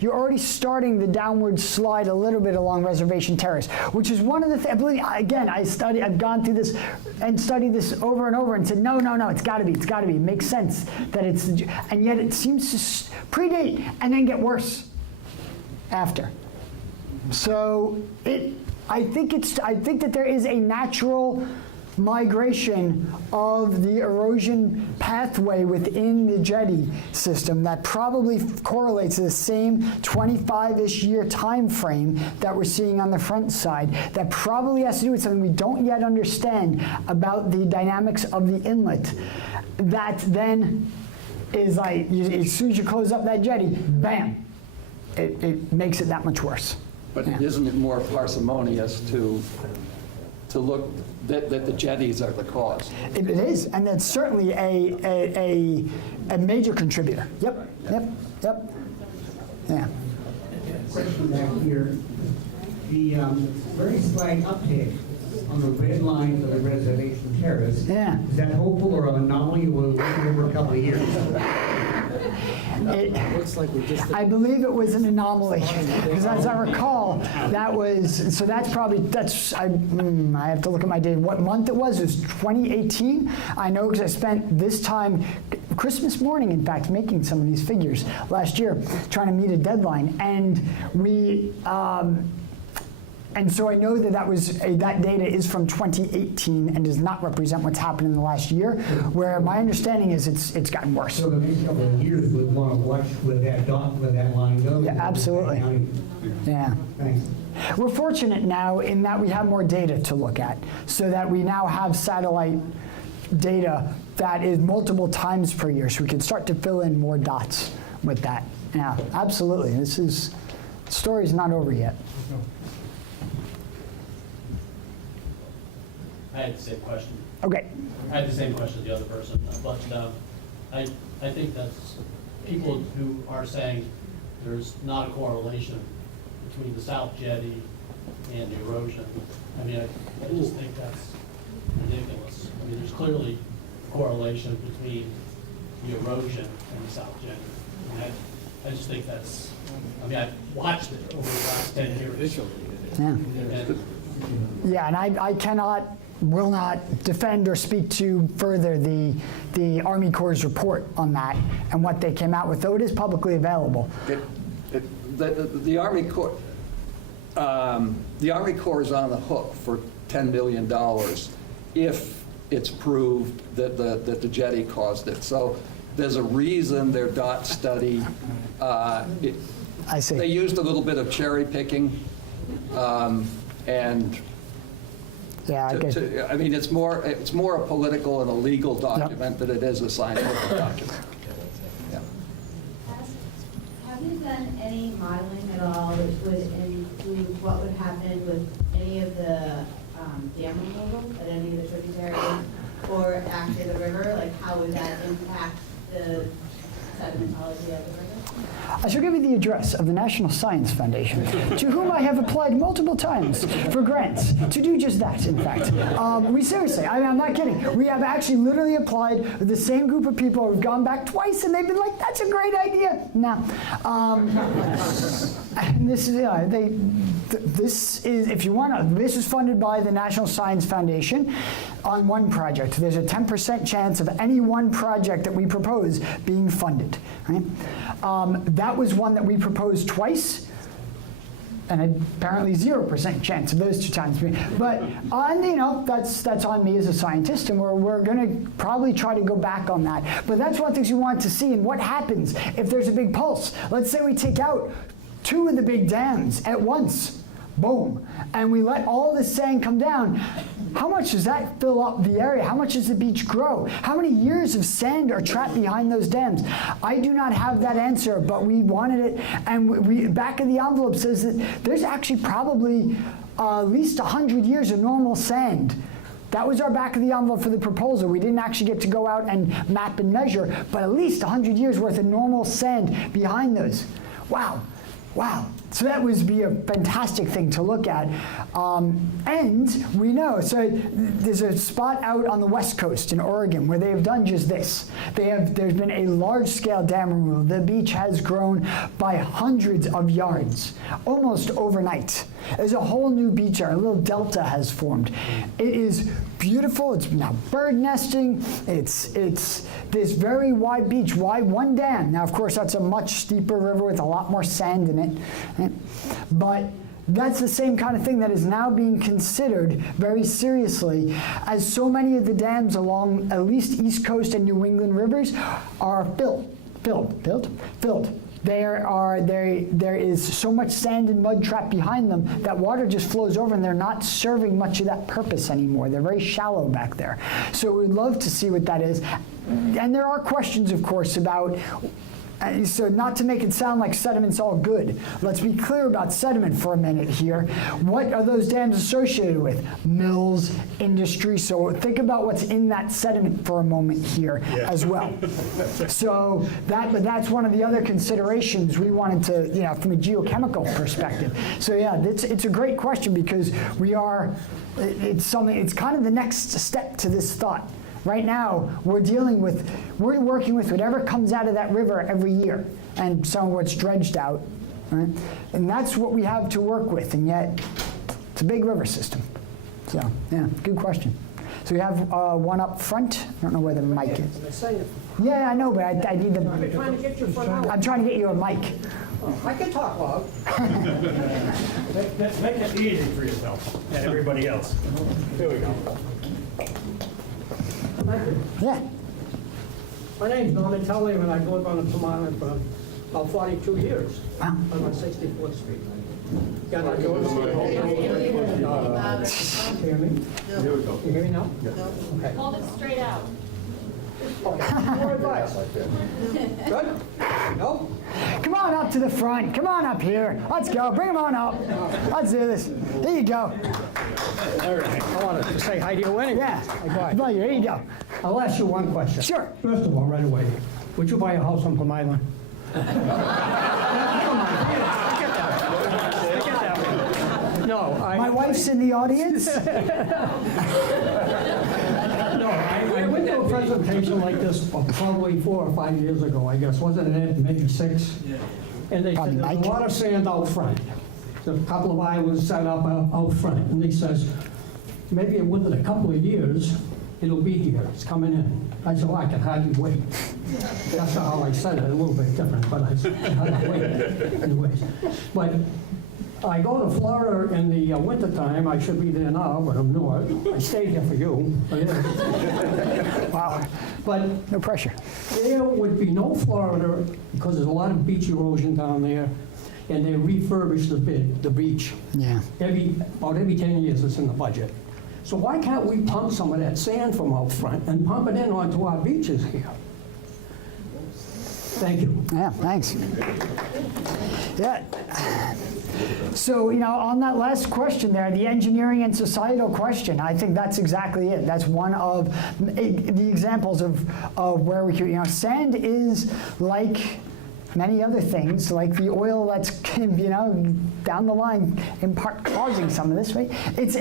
you're already starting the downward slide a little bit along Reservation Terrace, which is one of the things, I believe, again, I've gone through this and studied this over and over and said, no, it's gotta be. It makes sense that and yet it seems to predate and then get worse after. So I think that there is a natural migration of the erosion pathway within the jetty system that probably correlates to the same 25-ish year time frame that we're seeing on the front side. That probably has to do with something we don't yet understand about the dynamics of the inlet. That then is like, as soon as you close up that jetty, bam, it makes it that much worse. But isn't it more parsimonious to look that the jetties are the cause? It is, and that's certainly a major contributor. Yep. Yeah. Question back here. The very slight uptick on the red line for the Reservation Terrace. Yeah. Is that hopeful or an anomaly? Will it work over a couple of years? Looks like we just. I believe it was an anomaly, because as I recall, that's I have to look at my data. What month it was 2018. I know because I spent this time, Christmas morning, in fact, making some of these figures last year, trying to meet a deadline, and we. And so I know that that data is from 2018 and does not represent what's happened in the last year, where my understanding is it's gotten worse. So the next couple of years, we'd want to watch where that line goes. Yeah, absolutely. Yeah. Thanks. We're fortunate now in that we have more data to look at, so that we now have satellite data that is multiple times per year, so we can start to fill in more dots with that. Yeah, absolutely. The story's not over yet. I had the same question. Okay. I had the same question as the other person, but I think that's people who are saying there's not a correlation between the South Jetty and the erosion. I mean, I just think that's ridiculous. I mean, there's clearly correlation between the erosion and the South Jetty. I mean, I just think that's, I mean, I've watched it over the last 10 years. Yeah. And Yeah, and I cannot, will not defend or speak to further the Army Corps' report on that and what they came out with, though it is publicly available. The Army Corps, is on the hook for $10 million if it's proved that the jetty caused it. So there's a reason their DOT study, I see. they used a little bit of cherry picking, and Yeah, I mean, it's more a political and a legal document than it is a scientific document. Yeah. Have you done any modeling at all which would include what would happen with any of the dam removal at any of the tributaries or actually the river? Like, how would that impact the sedimentology of the river? I shall give you the address of the National Science Foundation, to whom I have applied multiple times for grants to do just that, in fact. We seriously, I'm not kidding. We have actually literally applied with the same group of people who've gone back twice, and they've been like, that's a great idea. No. And this is, this is, if you want to, this is funded by the National Science Foundation on one project. There's a 10% chance of any one project that we propose being funded, right? That was one that we proposed twice, and apparently 0% chance of those two times. But that's on me as a scientist, and we're going to probably try to go back on that. But that's one of the things you want to see, and what happens if there's a big pulse. Let's say we take out 2 of the big dams at once, boom, and we let all the sand come down. How much does that fill up the area? How much does the beach grow? How many years of sand are trapped behind those dams? I do not have that answer, but we wanted it, and we back of the envelope says that there's actually probably at least 100 years of normal sand. That was our back of the envelope for the proposal. We didn't actually get to go out and map and measure, but at least 100 years worth of normal sand behind those. Wow. Wow. So that would be a fantastic thing to look at. And we know, so there's a spot out on the West Coast in Oregon where they have done just this. There's been a large-scale dam removal. The beach has grown by hundreds of yards, almost overnight. There's a whole new beach area, a little delta has formed. It is beautiful. It's now bird nesting. It's this very wide beach. Why one dam? Now, of course, that's a much steeper river with a lot more sand in it. Right? But that's the same kind of thing that is now being considered very seriously, as so many of the dams along at least East Coast and New England rivers are filled. There is so much sand and mud trapped behind them that water just flows over, and they're not serving much of that purpose anymore. They're very shallow back there. So we'd love to see what that is. And there are questions, of course, about, so not to make it sound like sediment's all good. Let's be clear about sediment for a minute here. What are those dams associated with? Mills, industry. So think about what's in that sediment for a moment here as well. So that's one of the other considerations we wanted to, from a geochemical perspective. So yeah, it's a great question, because it's kind of the next step to this thought. Right now, we're working with whatever comes out of that river every year, and some of what's dredged out, right? And that's what we have to work with, and yet it's a big river system. So, yeah, good question. So we have one up front. I don't know where the mic is. Yeah, I know, but I need the. I'm trying to get you front out. I'm trying to get you a mic. I can talk loud. Make it easy for yourself and everybody else. Here we go. Yeah. My name's Norman Tully, and I've lived on the Plum Island for about 42 years. Wow. I'm on 64th Street. Hear me? You hear me now? Okay. Hold it straight out. More advice. Good? No? Come on up to the front. Come on up here. Let's go. Bring them on up. Let's do this. Here you go. All right. I wanted to say hi to you anyway. Yeah. Well, here you go. I'll ask you one question. Sure. First of all, right away, would you buy a house on Plum Island? No, My wife's in the audience. No, presentation like this probably 4 or 5 years ago, I guess, wasn't it, maybe 6? Yeah. And they Probably said there's Mike. a lot of sand out front. So a couple of islands set up out front, and he says, maybe within a couple of years, it'll be here, it's coming in. I said, well, I can hardly wait. That's not how I said it, a little bit different, but I said, I hardly wait, anyways. But I go to Florida in the wintertime. I should be there now, but I'm not. I stayed here for you. Wow. But No pressure. there would be no Florida because there's a lot of beach erosion down there, and they refurbish the beach. Yeah. About every 10 years it's in the budget. So why can't we pump some of that sand from out front and pump it in onto our beaches here? Thank you. Yeah, thanks. Yeah. So, on that last question there, the engineering and societal question, I think that's exactly it. That's one of the examples of where we can, sand is like many other things, like the oil that's, down the line, in part causing some of this, right? It's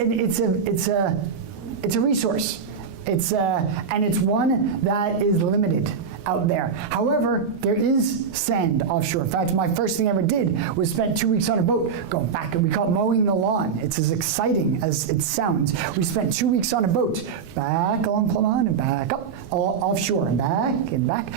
a resource. And it's one that is limited out there. However, there is sand offshore. In fact, my first thing I ever did was spend 2 weeks on a boat going back, and we call it mowing the lawn. It's as exciting as it sounds. We spent 2 weeks on a boat, back along Plum Island and back up, offshore and back,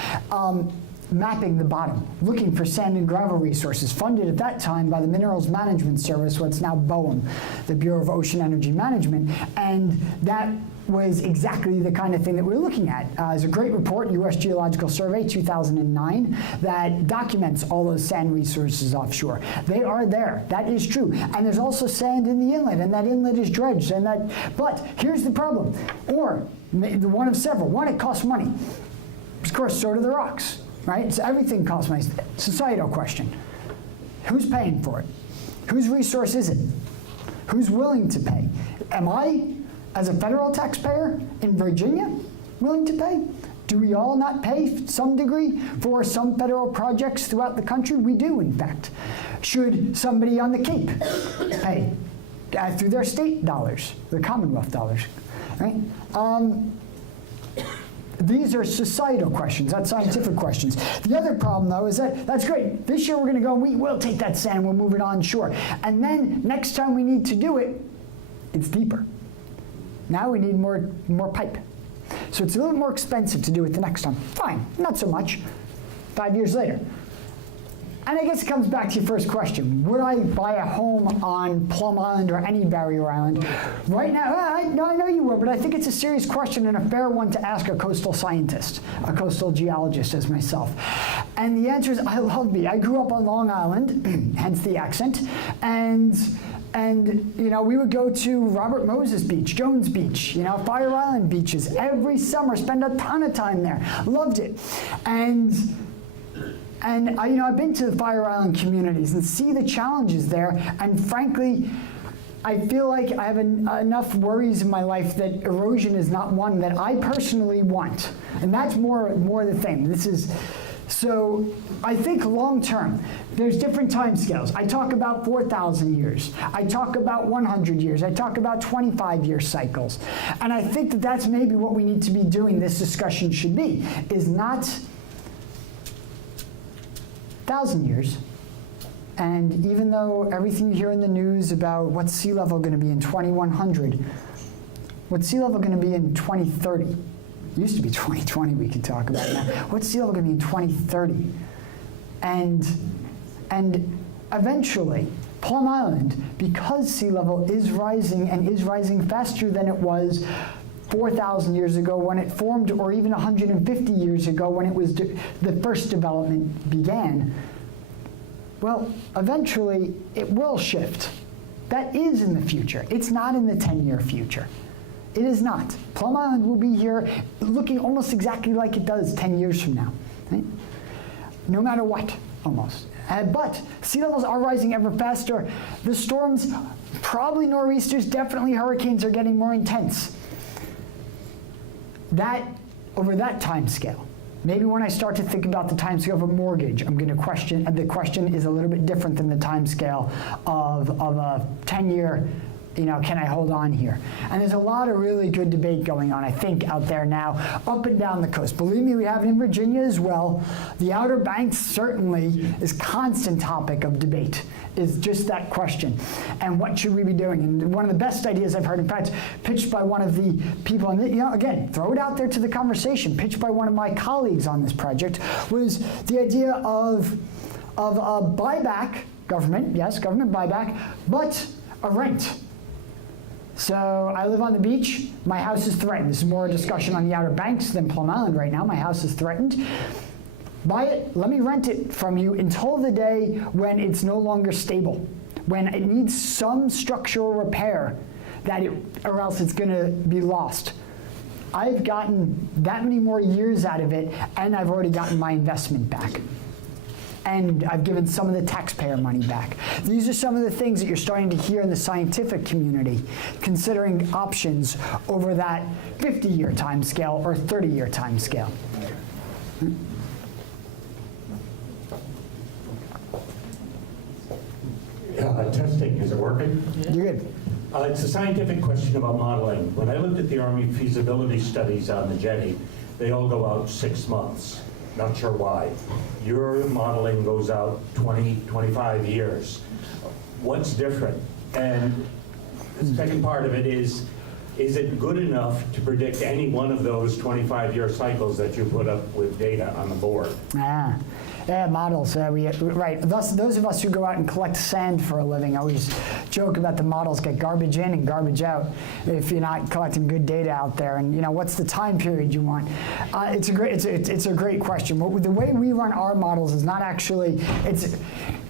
mapping the bottom, looking for sand and gravel resources, funded at that time by the Minerals Management Service, what's now BOEM, the Bureau of Ocean Energy Management, and that was exactly the kind of thing that we were looking at. There's a great report, U.S. Geological Survey 2009, that documents all those sand resources offshore. They are there. That is true. And there's also sand in the inlet, and that inlet is dredged. But here's the problem, or the one of several. One, it costs money. Of course, so do the rocks, right? So everything costs money. Societal question. Who's paying for it? Whose resource is it? Who's willing to pay? Am I, as a federal taxpayer in Virginia, willing to pay? Do we all not pay to some degree for some federal projects throughout the country? We do, in fact. Should somebody on the Cape pay through their state dollars, their Commonwealth dollars, right? These are societal questions, not scientific questions. The other problem, though, is that's great. This year we're going to go, we will take that sand, we'll move it onshore. And then next time we need to do it, it's deeper. Now we need more pipe. So it's a little more expensive to do it the next time. Fine, not so much. 5 years later. And I guess it comes back to your first question. Would I buy a home on Plum Island or any barrier island? Right now, I know you would, but I think it's a serious question and a fair one to ask a coastal scientist, a coastal geologist as myself. And the answer is, I love me. I grew up on Long Island, hence the accent, and we would go to Robert Moses Beach, Jones Beach, Fire Island beaches every summer, spend a ton of time there. Loved it. And I've been to the Fire Island communities and see the challenges there, and frankly, I feel like I have enough worries in my life that erosion is not one that I personally want. And that's more the thing. So I think long term, there's different time scales. I talk about 4,000 years. I talk about 100 years. I talk about 25-year cycles. And I think that's maybe what we need to be doing, this discussion should be, is not 1,000 years. And even though everything you hear in the news about what's sea level going to be in 2100, what's sea level going to be in 2030? It used to be 2020 we could talk about now. What's sea level going to be in 2030? And eventually, Plum Island, because sea level is rising and is rising faster than it was 4,000 years ago when it formed, or even 150 years ago when it was the first development began, well, eventually it will shift. That is in the future. It's not in the 10-year future. It is not. Plum Island will be here looking almost exactly like it does 10 years from now, right? No matter what, almost. But sea levels are rising ever faster. The storms, probably nor'easters, definitely hurricanes, are getting more intense. That, over that time scale, maybe when I start to think about the time scale of a mortgage, I'm going to question, and the question is a little bit different than the time scale of a 10-year can I hold on here? And there's a lot of really good debate going on, I think, out there now, up and down the coast. Believe me, we have it in Virginia as well. The Outer Banks certainly is constant topic of debate, is just that question. And what should we be doing? And one of the best ideas I've heard, in fact, pitched by one of the people, and again, throw it out there to the conversation, pitched by one of my colleagues on this project, was the idea of a buyback, government, yes, government buyback, but a rent. So I live on the beach, my house is threatened. This is more a discussion on the Outer Banks than Plum Island right now. My house is threatened. Buy it, let me rent it from you until the day when it's no longer stable, when it needs some structural repair, or else it's gonna be lost. I've gotten that many more years out of it, and I've already gotten my investment back. And I've given some of the taxpayer money back. These are some of the things that you're starting to hear in the scientific community, considering options over that 50-year time scale or 30-year time scale. Testing, is it working? You're good. It's a scientific question about modeling. When I looked at the Army feasibility studies on the Jetty, they all go out 6 months. Not sure why. Your modeling goes out 20, 25 years. What's different? And the second part of it is it good enough to predict any one of those 25-year cycles that you put up with data on the board? Yeah, models. Right. Those of us who go out and collect sand for a living always joke about the models get garbage in and garbage out if you're not collecting good data out there. And what's the time period you want? It's a great question. The way we run our models is not actually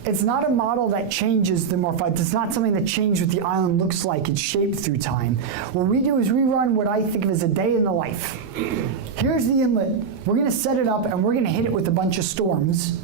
it's not a model that changes the morphology. It's not something that changes what the island looks like. It's shaped through time. What we do is we run what I think of as a day in the life. Here's the inlet. We're going to set it up, and we're going to hit it with a bunch of storms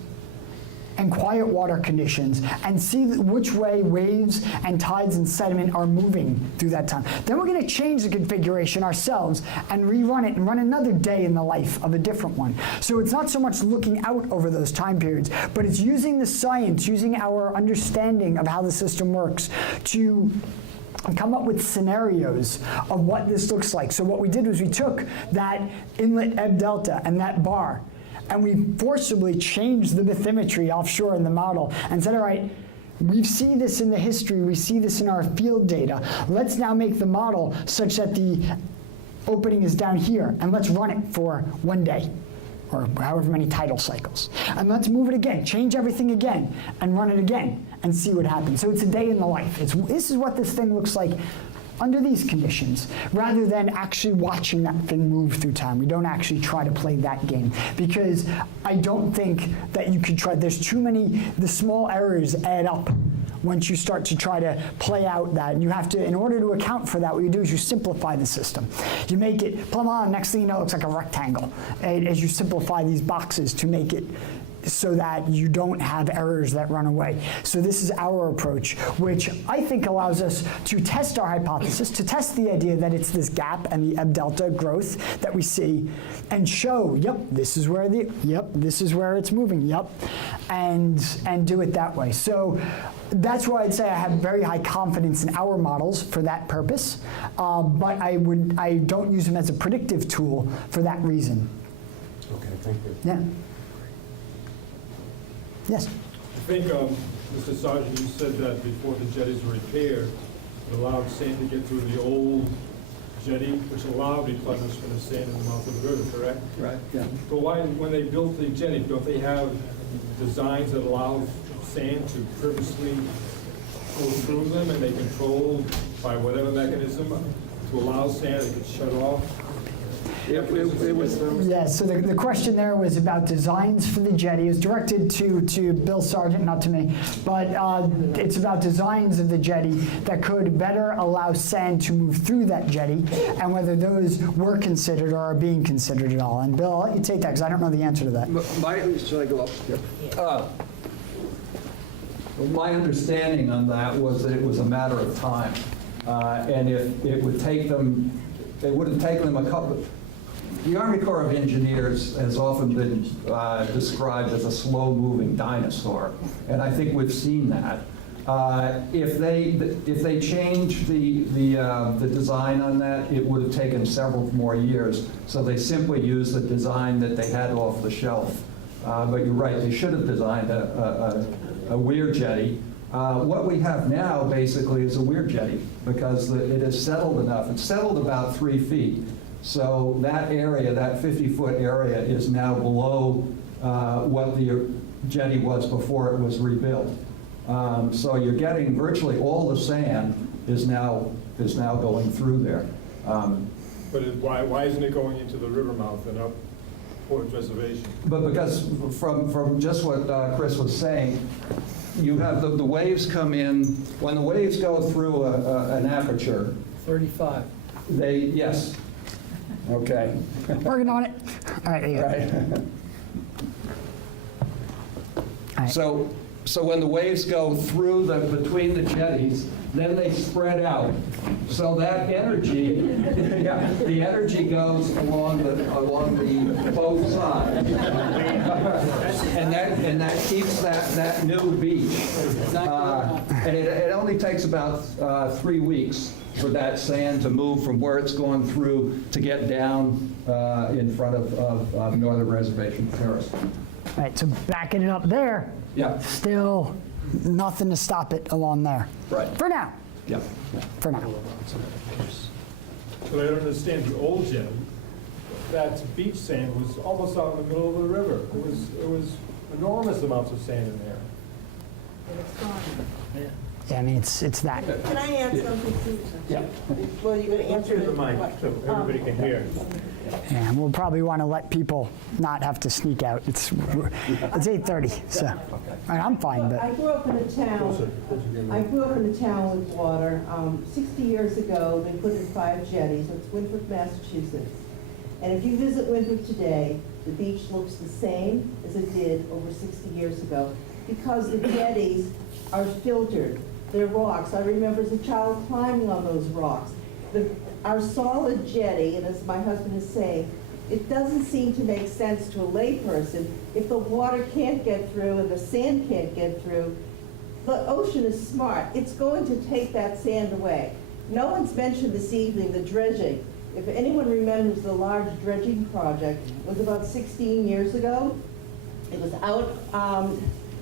and quiet water conditions and see which way waves and tides and sediment are moving through that time. Then we're going to change the configuration ourselves and rerun it and run another day in the life of a different one. So it's not so much looking out over those time periods, but it's using the science, using our understanding of how the system works to come up with scenarios of what this looks like. So what we did was we took that inlet ebb delta and that bar, and we forcibly changed the bathymetry offshore in the model and said, all right, we see this in the history, we see this in our field data. Let's now make the model such that the opening is down here, and let's run it for 1 day or however many tidal cycles. And let's move it again, change everything again, and run it again and see what happens. So it's a day in the life. This is what this thing looks like under these conditions, rather than actually watching that thing move through time. We don't actually try to play that game, because I don't think that you could try. There's too many, the small errors add up once you start to try to play out that. And you have to, in order to account for that, what you do is you simplify the system. You make it, Plum Island, next thing you know, it looks like a rectangle, as you simplify these boxes to make it so that you don't have errors that run away. So this is our approach, which I think allows us to test our hypothesis, to test the idea that it's this gap and the ebb delta growth that we see, and show, yep, this is where this is where it's moving, yep, and do it that way. So that's why I'd say I have very high confidence in our models for that purpose, but I don't use them as a predictive tool for that reason. Okay, thank you. Yeah. Yes. I think, Mr. Sargent, you said that before the jetties were repaired, it allowed sand to get through the old jetty, which allowed replenishment of sand in the mouth of the river, correct? Right, yeah. But why, when they built the jetty, don't they have designs that allow sand to purposely go through them, and they control by whatever mechanism to allow sand to get shut off? It was. Yeah, so the question there was about designs for the jetty. It was directed to Bill Sargent, not to me, but it's about designs of the jetty that could better allow sand to move through that jetty, and whether those were considered or are being considered at all. And Bill, I'll let you take that, because I don't know the answer to that. Should I go up? My understanding on that was that it was a matter of time. And if it would take them, it would have taken them a couple. The Army Corps of Engineers has often been described as a slow-moving dinosaur, and I think we've seen that. If they change the design on that, it would have taken several more years. So they simply used the design that they had off the shelf. But you're right, they should have designed a weir jetty. What we have now basically is a weir jetty because it is settled enough. It's settled about 3 feet. So that area, that 50-foot area, is now below what the jetty was before it was rebuilt. So you're getting virtually all the sand is now going through there. But why isn't it going into the river mouth and up towards Reservation? But because from just what Chris was saying, you have the waves come in. When the waves go through an aperture, 35. yes. Okay. Working on it. All right, there you go. Right. All right. So when the waves go through between the jetties, then they spread out. So that energy, yeah, the energy goes along the both sides, and that keeps that new beach. And it only takes about 3 weeks for that sand to move from where it's going through to get down in front of Northern Reservation Terrace. All right, so backing it up there, Yeah. still nothing to stop it along there. Right. For now. Yeah. For now. But I don't understand the old jetty. That beach sand was almost out in the middle of the river. It was enormous amounts of sand in there. Yeah, I mean, it's that. Can I add something too? Yeah. Well, you're going to answer The mic, so everybody can hear. Yeah, and we'll probably want to let people not have to sneak out. It's 8:30, so and I'm fine, I but grew up in a town. I grew up in a town with water. 60 years ago, they put in 5 jetties. It's Winthrop, Massachusetts. And if you visit Winthrop today, the beach looks the same as it did over 60 years ago because the jetties are filtered. They're rocks. I remember as a child climbing on those rocks. Our solid jetty, and as my husband is saying, it doesn't seem to make sense to a layperson if the water can't get through and the sand can't get through. The ocean is smart. It's going to take that sand away. No one's mentioned this evening the dredging. If anyone remembers the large dredging project, it was about 16 years ago. It was out,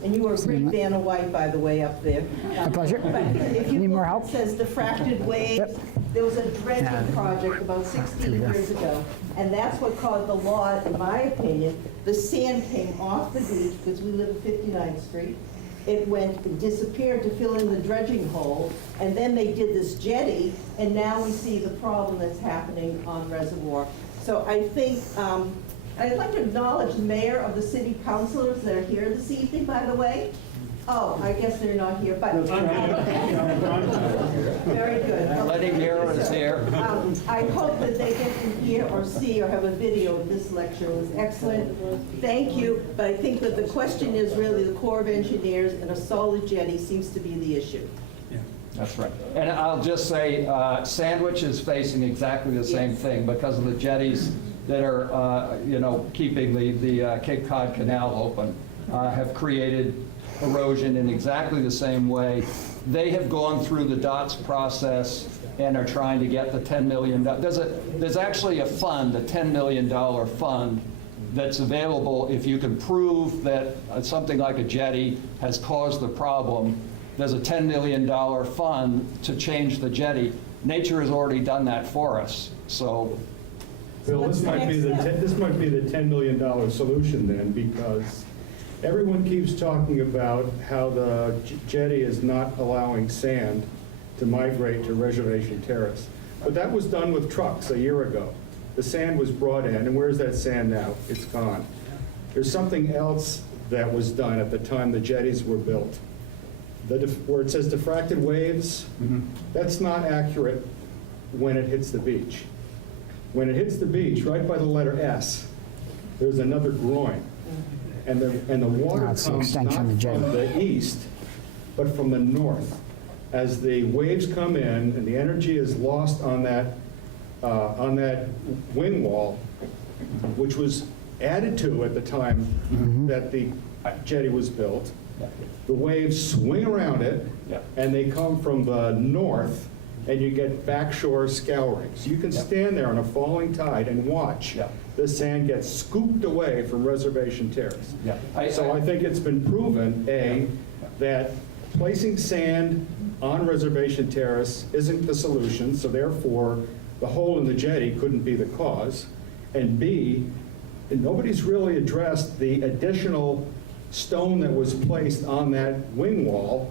and you were a great Vanna White, by the way, up there. my pleasure. But if you Need more look, help? it says diffracted waves. Yep. There was a dredging project about 16 years ago, and that's what caused the law, in my opinion. The sand came off the beach, because we live at 59th Street. It disappeared to fill in the dredging hole, and then they did this jetty, and now we see the problem that's happening on Reservoir. So I think, I'd like to acknowledge the mayor of the city councilors that are here this evening, by the way. Oh, I guess they're not here, but. Very good. Letty Mira is here. I hope that they get to hear or see or have a video of this lecture. It was excellent. Thank you. But I think that the question is really the Corps of Engineers and a solid jetty seems to be the issue. That's right. And I'll just say, Sandwich is facing exactly the same thing because of the jetties that are, keeping the Cape Cod Canal open, have created erosion in exactly the same way. They have gone through the DOTS process and are trying to get the $10 million. There's actually a fund, a $10 million fund that's available if you can prove that something like a jetty has caused the problem. There's a $10 million fund to change the jetty. Nature has already done that for us. So, Bill, this might be the $10 million solution then, because everyone keeps talking about how the jetty is not allowing sand to migrate to Reservation Terrace. But that was done with trucks a year ago. The sand was brought in, and where's that sand now? It's gone. There's something else that was done at the time the jetties were built. Where it says diffracted waves, that's not accurate when it hits the beach. When it hits the beach, right by the letter S, there's another groin. And the water comes not from the east, but from the north. As the waves come in and the energy is lost on that wing wall, which was added to at the time that the jetty was built, The waves swing around it, and they come from the north, and you get backshore scourings. You can stand there on a falling tide and watch the sand get scooped away from Reservation Terrace. So I think it's been proven, A, that placing sand on Reservation Terrace isn't the solution, so therefore the hole in the jetty couldn't be the cause. And B, nobody's really addressed the additional stone that was placed on that wing wall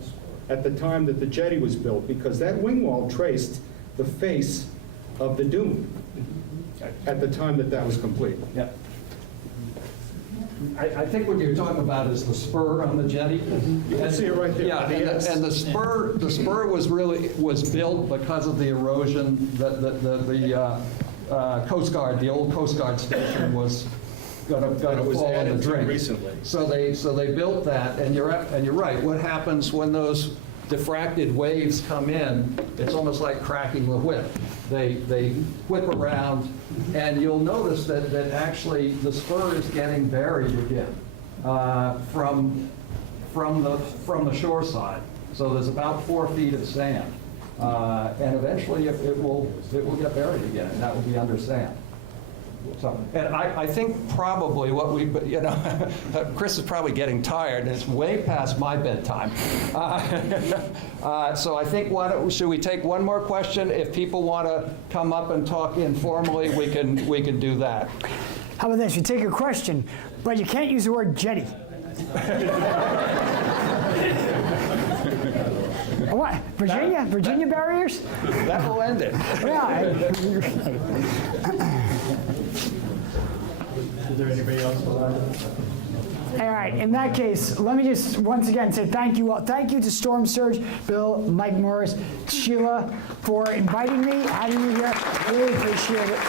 at the time that the jetty was built, because that wing wall traced the face of the dune at the time that that was complete. Yeah. I think what you're talking about is the spur on the jetty. You can see it right there. Yeah, and the spur was built because of the erosion that the Coast Guard, the old Coast Guard station was going to fall in the drain recently. So they built that, and you're right. What happens when those diffracted waves come in? It's almost like cracking the whip. They whip around, and you'll notice that actually the spur is getting buried again from the shore side. So there's about 4 feet of sand, and eventually it will get buried again, and that will be under sand. So, and I think probably what we, Chris is probably getting tired, and it's way past my bedtime. So I think, should we take one more question? If people want to come up and talk informally, we can do that. How about this? You take a question, but you can't use the word jetty. What? Virginia barriers? That will end it. Yeah. Is there anybody else? All right, in that case, let me just once again say thank you all. Thank you to Storm Surge, Bill, Mike Morris, Sheila, for inviting me, having me here. Really appreciate it.